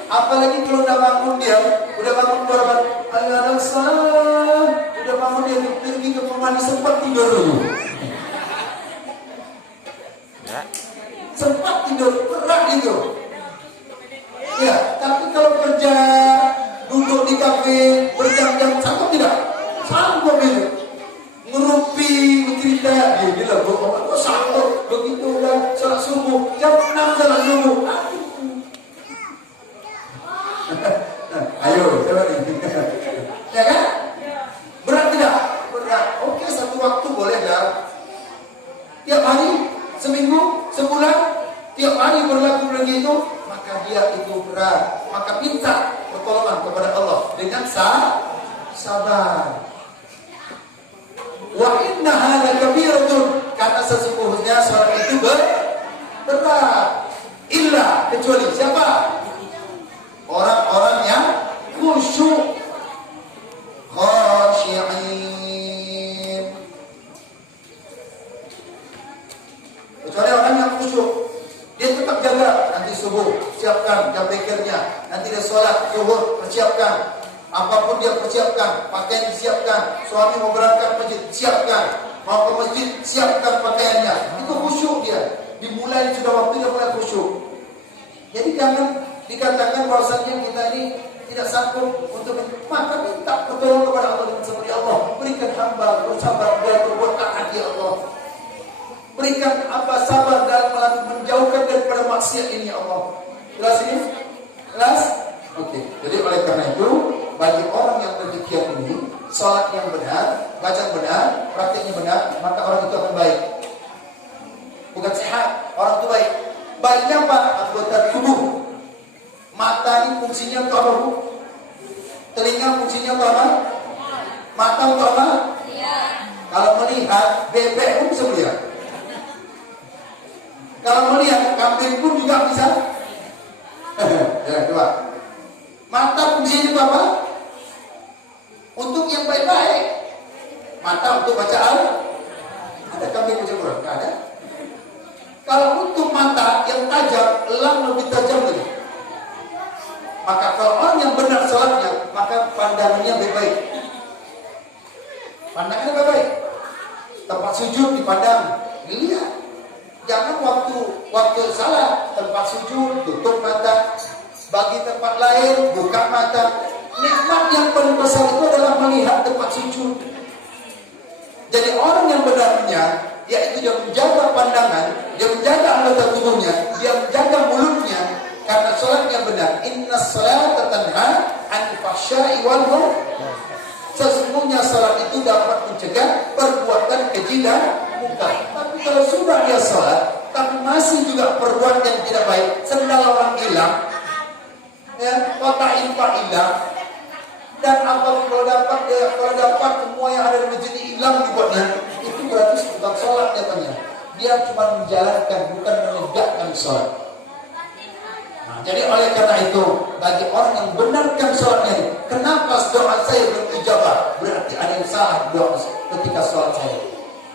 Apalagi kalau udah bangun dia, udah bangun berapa? Ayo salat, udah bangun dia pergi ke kamar mandi, sempat tidur dulu. Sempat tidur, berat itu. Ya, tapi kalau kerja, duduk di kafe berjam-jam, sanggup tidak? Sanggup itu. Ngerupi, bercerita, dia lah, kok sanggup, begitulah, salat subuh, jam 6 salat subuh. Ayo, coba nih. Ya kan? Berat tiap hari, seminggu, sebulan, tiap hari berlaku begitu, maka dia itu berat. Maka minta pertolongan kepada Allah dengan sabar. Wa innaha lakabiratun, karena sesungguhnya salat itu berat. Illa, kecuali siapa? Orang-orang yang khusyuk, khashi'in. Kecuali orang yang khusyuk, dia tetap jaga. Nanti subuh siapkan jam bekernya, nanti dia sholat zuhur persiapkan, apapun dia persiapkan, pakaian disiapkan, suami mau berangkat masjid siapkan, mau ke masjid siapkan pakaiannya. Itu khusyuk dia. Dimulai sudah waktunya mulai khusyuk. Jadi jangan dikatakan bahwasanya kita ini tidak sanggup untuk maka minta pertolongan kepada Allah dengan seperti Allah, berikan hamba bersabar dalam berbuat taat ya Allah. Berikan apa sabar dalam menjauhkan daripada maksiat ini ya Allah. Jelas ini? Jelas? Oke. Jadi oleh karena itu bagi orang yang demikian ini, salat yang benar, bacaan benar, praktiknya benar, maka orang itu akan baik. Bukan sehat, orang itu baik. Baiknya apa? Anggota tubuh. Mata ini fungsinya untuk apa, Bu? Telinga fungsinya untuk apa? Mata untuk apa? Kalau melihat, bebek pun bisa melihat. Kalau melihat, kambing pun juga bisa. Ya, coba. Mata fungsinya untuk apa? Untuk yang baik-baik. Mata untuk baca ada kambing baca Quran? Tidak ada. Kalau untuk mata yang tajam, elang lebih tajam lagi. Maka kalau orang yang benar salatnya, maka pandangannya baik-baik. Pandangannya baik-baik. Tempat sujud dipandang, dilihat. Jangan waktu salat, tempat sujud tutup mata, bagi tempat lain buka mata. Nikmat yang paling besar itu adalah melihat tempat sujud. Jadi orang yang benarnya, yaitu dia menjaga pandangan, dia menjaga anggota tubuhnya, dia menjaga mulutnya, karena salatnya benar. Inna salata tanha 'anil fahsya'i wal munkar. Sesungguhnya salat itu dapat mencegah perbuatan keji dan munkar. Tapi kalau sudah dia salat, tapi masih juga perbuatan yang tidak baik, sendal orang hilang, ya, kotak infak hilang, dan apa kalau dapat semua yang ada di masjid hilang dibuatnya, itu berarti bukan salat katanya. Dia cuma menjalankan, bukan menegakkan salat. Nah, jadi oleh karena itu, bagi orang yang benarkan salatnya, kenapa doa saya belum ijabah? Berarti ada yang salah doa ketika salat saya.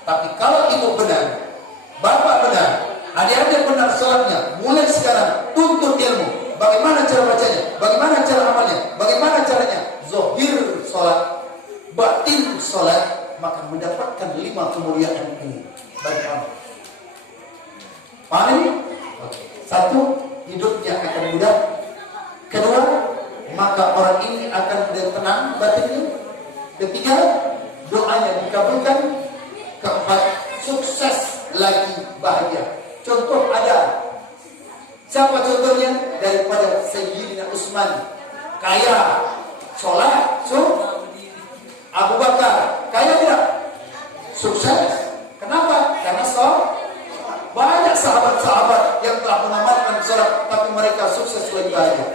Tapi kalau itu benar, bapak benar, adik-adik benar salatnya, mulai sekarang tuntut ilmu. Bagaimana cara bacanya? Bagaimana cara amalnya? Bagaimana caranya? Zahir salat, batin salat, maka mendapatkan 5 kemuliaan ini bagi kamu. Paham ini? Oke. 1, hidupnya akan mudah. Kedua, maka orang ini akan tenang batinnya. Ketiga, doanya dikabulkan. Keempat, sukses lagi bahagia. Contoh ada. Siapa contohnya? Daripada Sayyidina Utsman, kaya, sholat, Abu Bakar, kaya tidak? Sukses. Kenapa? Karena banyak sahabat-sahabat yang telah mengamalkan sholat, tapi mereka sukses lagi bahagia.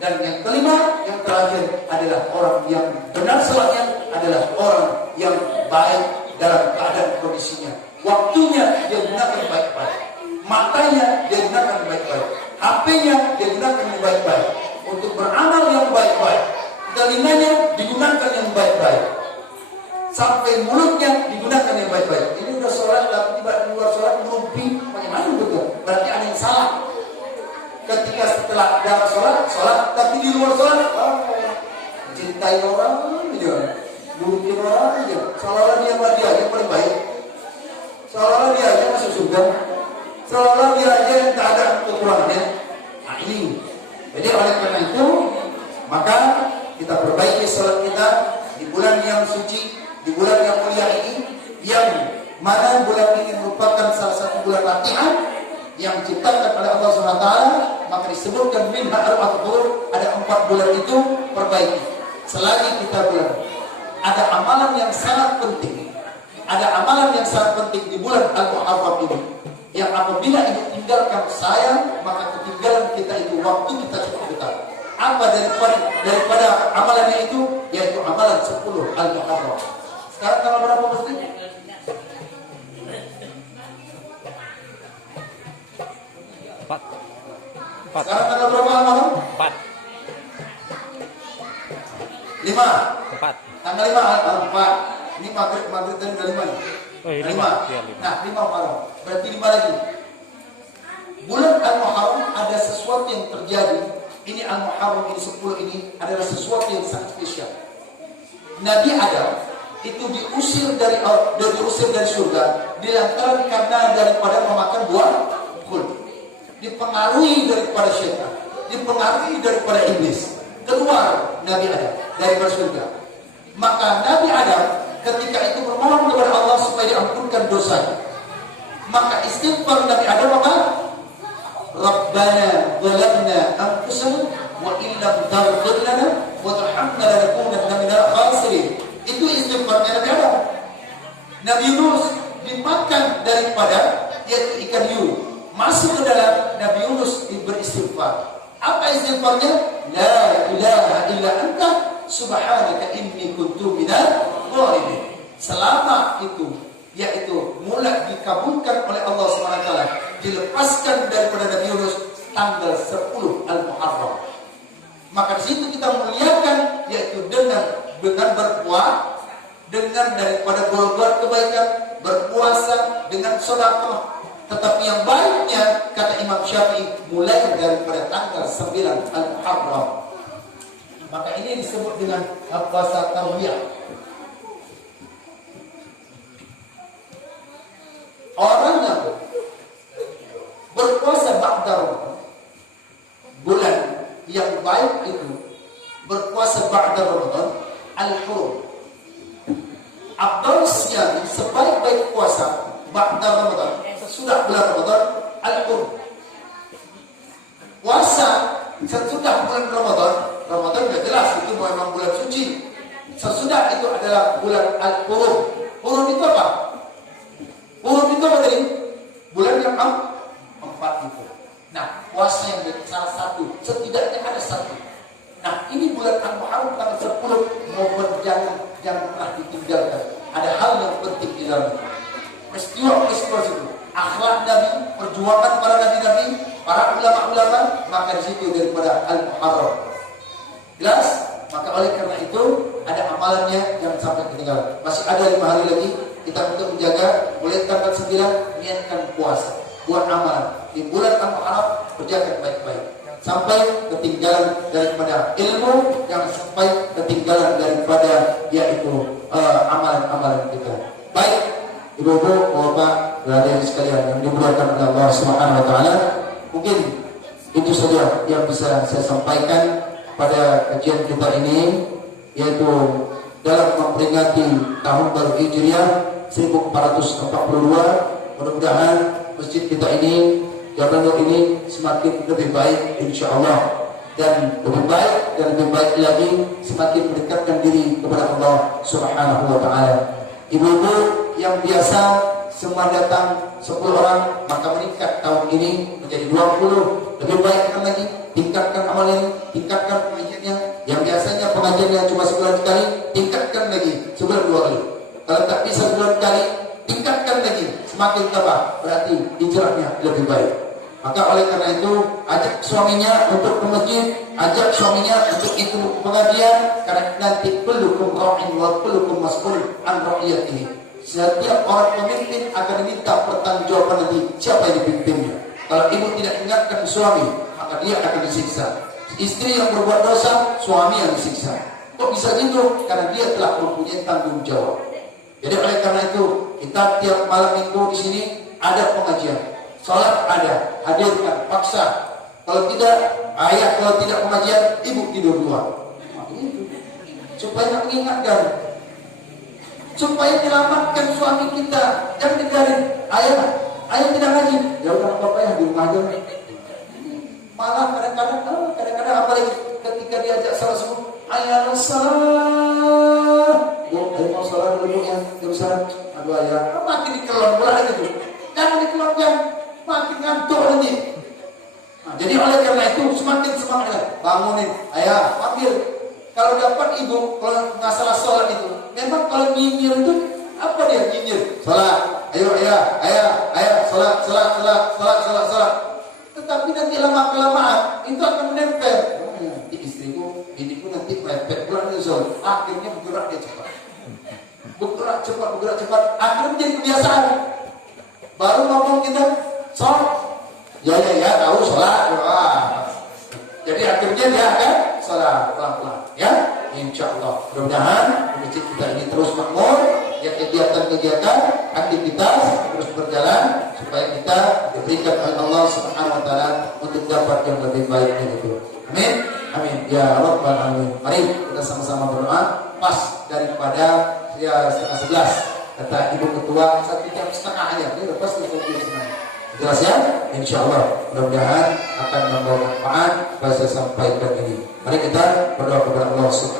Dan yang kelima, yang terakhir adalah orang yang benar sholatnya adalah orang yang baik dalam keadaan kondisinya. Waktunya dia gunakan baik-baik, matanya dia gunakan baik-baik, HP-nya dia gunakan yang baik-baik untuk beramal yang baik-baik, telinganya digunakan yang baik-baik, sampai mulutnya digunakan yang baik-baik. Ini udah sholat, tapi tiba di luar sholat mimpi, bagaimana betul? Berarti ada yang salah. Ketika setelah dalam sholat, tapi di luar sholat, cintai orang aja, mungkin orang aja, seolah-olah dia yang paling baik, seolah-olah dia aja masuk surga, seolah-olah dia aja yang tak ada kekurangannya. Nah ini, jadi oleh karena itu, maka kita perbaiki sholat kita di bulan yang suci, di bulan yang mulia ini, yang mana bulan ini merupakan salah satu bulan latihan yang diciptakan oleh Allah SWT, maka disebutkan minha al-athur, ada 4 bulan itu perbaiki. Selagi kita bulan, ada amalan yang sangat penting, ada amalan yang sangat penting di bulan Al-Muharram ini. Yang apabila ibu tinggalkan sayang, maka ketinggalan kita itu waktu kita cukup dekat. Apa daripada amalannya itu? Yaitu amalan 10 Al-Muharram. Sekarang tanggal berapa mesti? Empat. Sekarang tanggal berapa Al-Muharram? 4. 5. 4. Tanggal 5 4. Ini maghrib tadi udah 5 nih. Oh, iya, 5. Iya, 5. Nah, 5 Muharram. Berarti 5 lagi. Bulan Al-Muharram ada sesuatu yang terjadi. Ini Al-Muharram ini 10 ini adalah sesuatu yang sangat spesial. Nabi Adam itu diusir dari surga dilantaran karena daripada memakan buah khuld. Dipengaruhi daripada syaitan, dipengaruhi daripada iblis. Keluar Nabi Adam dari surga. Maka Nabi Adam ketika itu bermohon kepada Allah supaya diampunkan dosanya. Maka istighfar Nabi Adam apa? Rabbana zalamna anfusana wa illam taghfir lana wa tarhamna lanakunanna minal khasirin. Itu istighfarnya Nabi Adam. Nabi Yunus dimakan daripada yaitu ikan hiu. Masuk ke dalam Nabi Yunus beristighfar. Apa istighfarnya? La ilaha illa anta subhanaka inni kuntu minadh dhalimin. Selama itu yaitu mulai dikabulkan oleh Allah SWT, dilepaskan daripada Nabi Yunus tanggal 10 Al-Muharram. Maka di situ kita muliakan yaitu dengan berpuasa, dengan daripada berbuat kebaikan, berpuasa dengan sedekah. Tetapi yang baiknya kata Imam Syafi'i mulai daripada tanggal 9 Al-Muharram. Maka ini disebut dengan puasa tarwiyah. Orang yang berpuasa ba'da Ramadan, bulan yang baik itu berpuasa ba'da Ramadan al-hurum. Afdal siyam, sebaik-baik puasa ba'da Ramadan, sesudah bulan Ramadan al-hurum. Puasa sesudah bulan Ramadan sudah jelas itu memang bulan suci. Sesudah itu adalah bulan al-hurum. Hurum itu apa? Hurum itu apa tadi? Bulan yang keempat itu. Nah, puasa yang salah satu, setidaknya ada satu. Nah, ini bulan Al-Muharram tanggal 10, momen jangan pernah ditinggalkan. Ada hal yang penting di dalamnya. Peristiwa itu, akhlak Nabi, perjuangan para nabi-nabi, para ulama-ulama, maka di situ daripada Al-Muharram. Jelas? Maka oleh karena itu ada amalannya yang sampai ketinggalan. Masih ada 5 hari lagi. Kita untuk menjaga mulai tanggal 9 niatkan puasa, buat amalan di bulan Al-Muharram, kerjakan baik-baik sampai ketinggalan daripada ilmu, jangan sampai ketinggalan daripada yaitu amalan-amalan kita. Baik, ibu-ibu, bapak, hadirin sekalian yang dimuliakan oleh Allah Subhanahu wa taala, mungkin itu saja yang bisa saya sampaikan pada kajian kita ini, yaitu dalam memperingati tahun baru Hijriah 1442. Mudah-mudahan masjid kita ini, Jalan Nur ini semakin lebih baik insyaallah, dan lebih baik dan lebih baik lagi semakin mendekatkan diri kepada Allah Subhanahu wa taala. Ibu-ibu yang biasa semua datang 10 orang, maka meningkat tahun ini menjadi 20. Lebih baik lagi, tingkatkan amalnya, tingkatkan pengajiannya. Yang biasanya pengajiannya cuma sebulan sekali, tingkatkan lagi sebulan 2 kali. Kalau tak bisa sebulan sekali, tingkatkan lagi, semakin tambah, berarti hijrahnya lebih baik. Maka oleh karena itu, ajak suaminya untuk ke masjid, ajak suaminya untuk ikut pengajian, karena nanti kullukum ra'in wa kullukum mas'ul an ra'iyatihi. Setiap orang pemimpin akan diminta pertanggungjawaban nanti siapa yang dipimpinnya. Kalau ibu tidak ingatkan suami, maka dia akan disiksa. Istri yang berbuat dosa, suami yang disiksa. Kok bisa gitu? Karena dia telah mempunyai tanggung jawab. Jadi oleh karena itu, kita tiap malam minggu di sini ada pengajian, sholat ada, hadirkan, paksa. Kalau tidak, ayah kalau tidak pengajian, ibu tidur dua. Supaya mengingatkan, supaya menyelamatkan suami kita. Jangan dibiarin, ayah tidak ngaji, ya udah apa-apa ya di rumah aja. Malah kadang-kadang apalagi ketika diajak salat subuh, ayah salat, mau salat dulu ya, jam salat, Aduh ayah, makin dikeluar pula gitu. Jangan dikeluar, makin ngantuk nanti. Nah, jadi oleh karena itu semakin semangat bangunin, ayah panggil. Kalau dapat ibu, kalau nggak salah sholat itu, memang kalau nyinyir itu apa dia nyinyir? Sholat, ayo ayah, sholat. Tetapi nanti lama kelamaan itu akan menempel. Nanti istriku, biniku nanti mepet pula nih sholat. Akhirnya bergerak dia cepat. Bergerak cepat. Akhirnya menjadi kebiasaan. Baru ngomong kita sholat. Ya, tahu sholat. Jadi akhirnya dia akan sholat pelan-pelan. Ya, insya Allah. Mudah-mudahan masjid kita ini terus makmur. Ya, kegiatan-kegiatan, aktivitas terus berjalan supaya kita diberikan oleh Allah Subhanahu Wa Taala untuk dapat yang lebih baik dari itu. Amin. Amin. Ya Rabbal Alamin. Mari kita sama-sama berdoa. Pas daripada ya 10:30 kata Ibu Ketua 1 jam setengah aja. Ini lepas ke jelas ya, insya Allah mudah-mudahan akan membawa manfaat pada saya sampaikan ini. Mari kita berdoa kepada Allah Subhanahu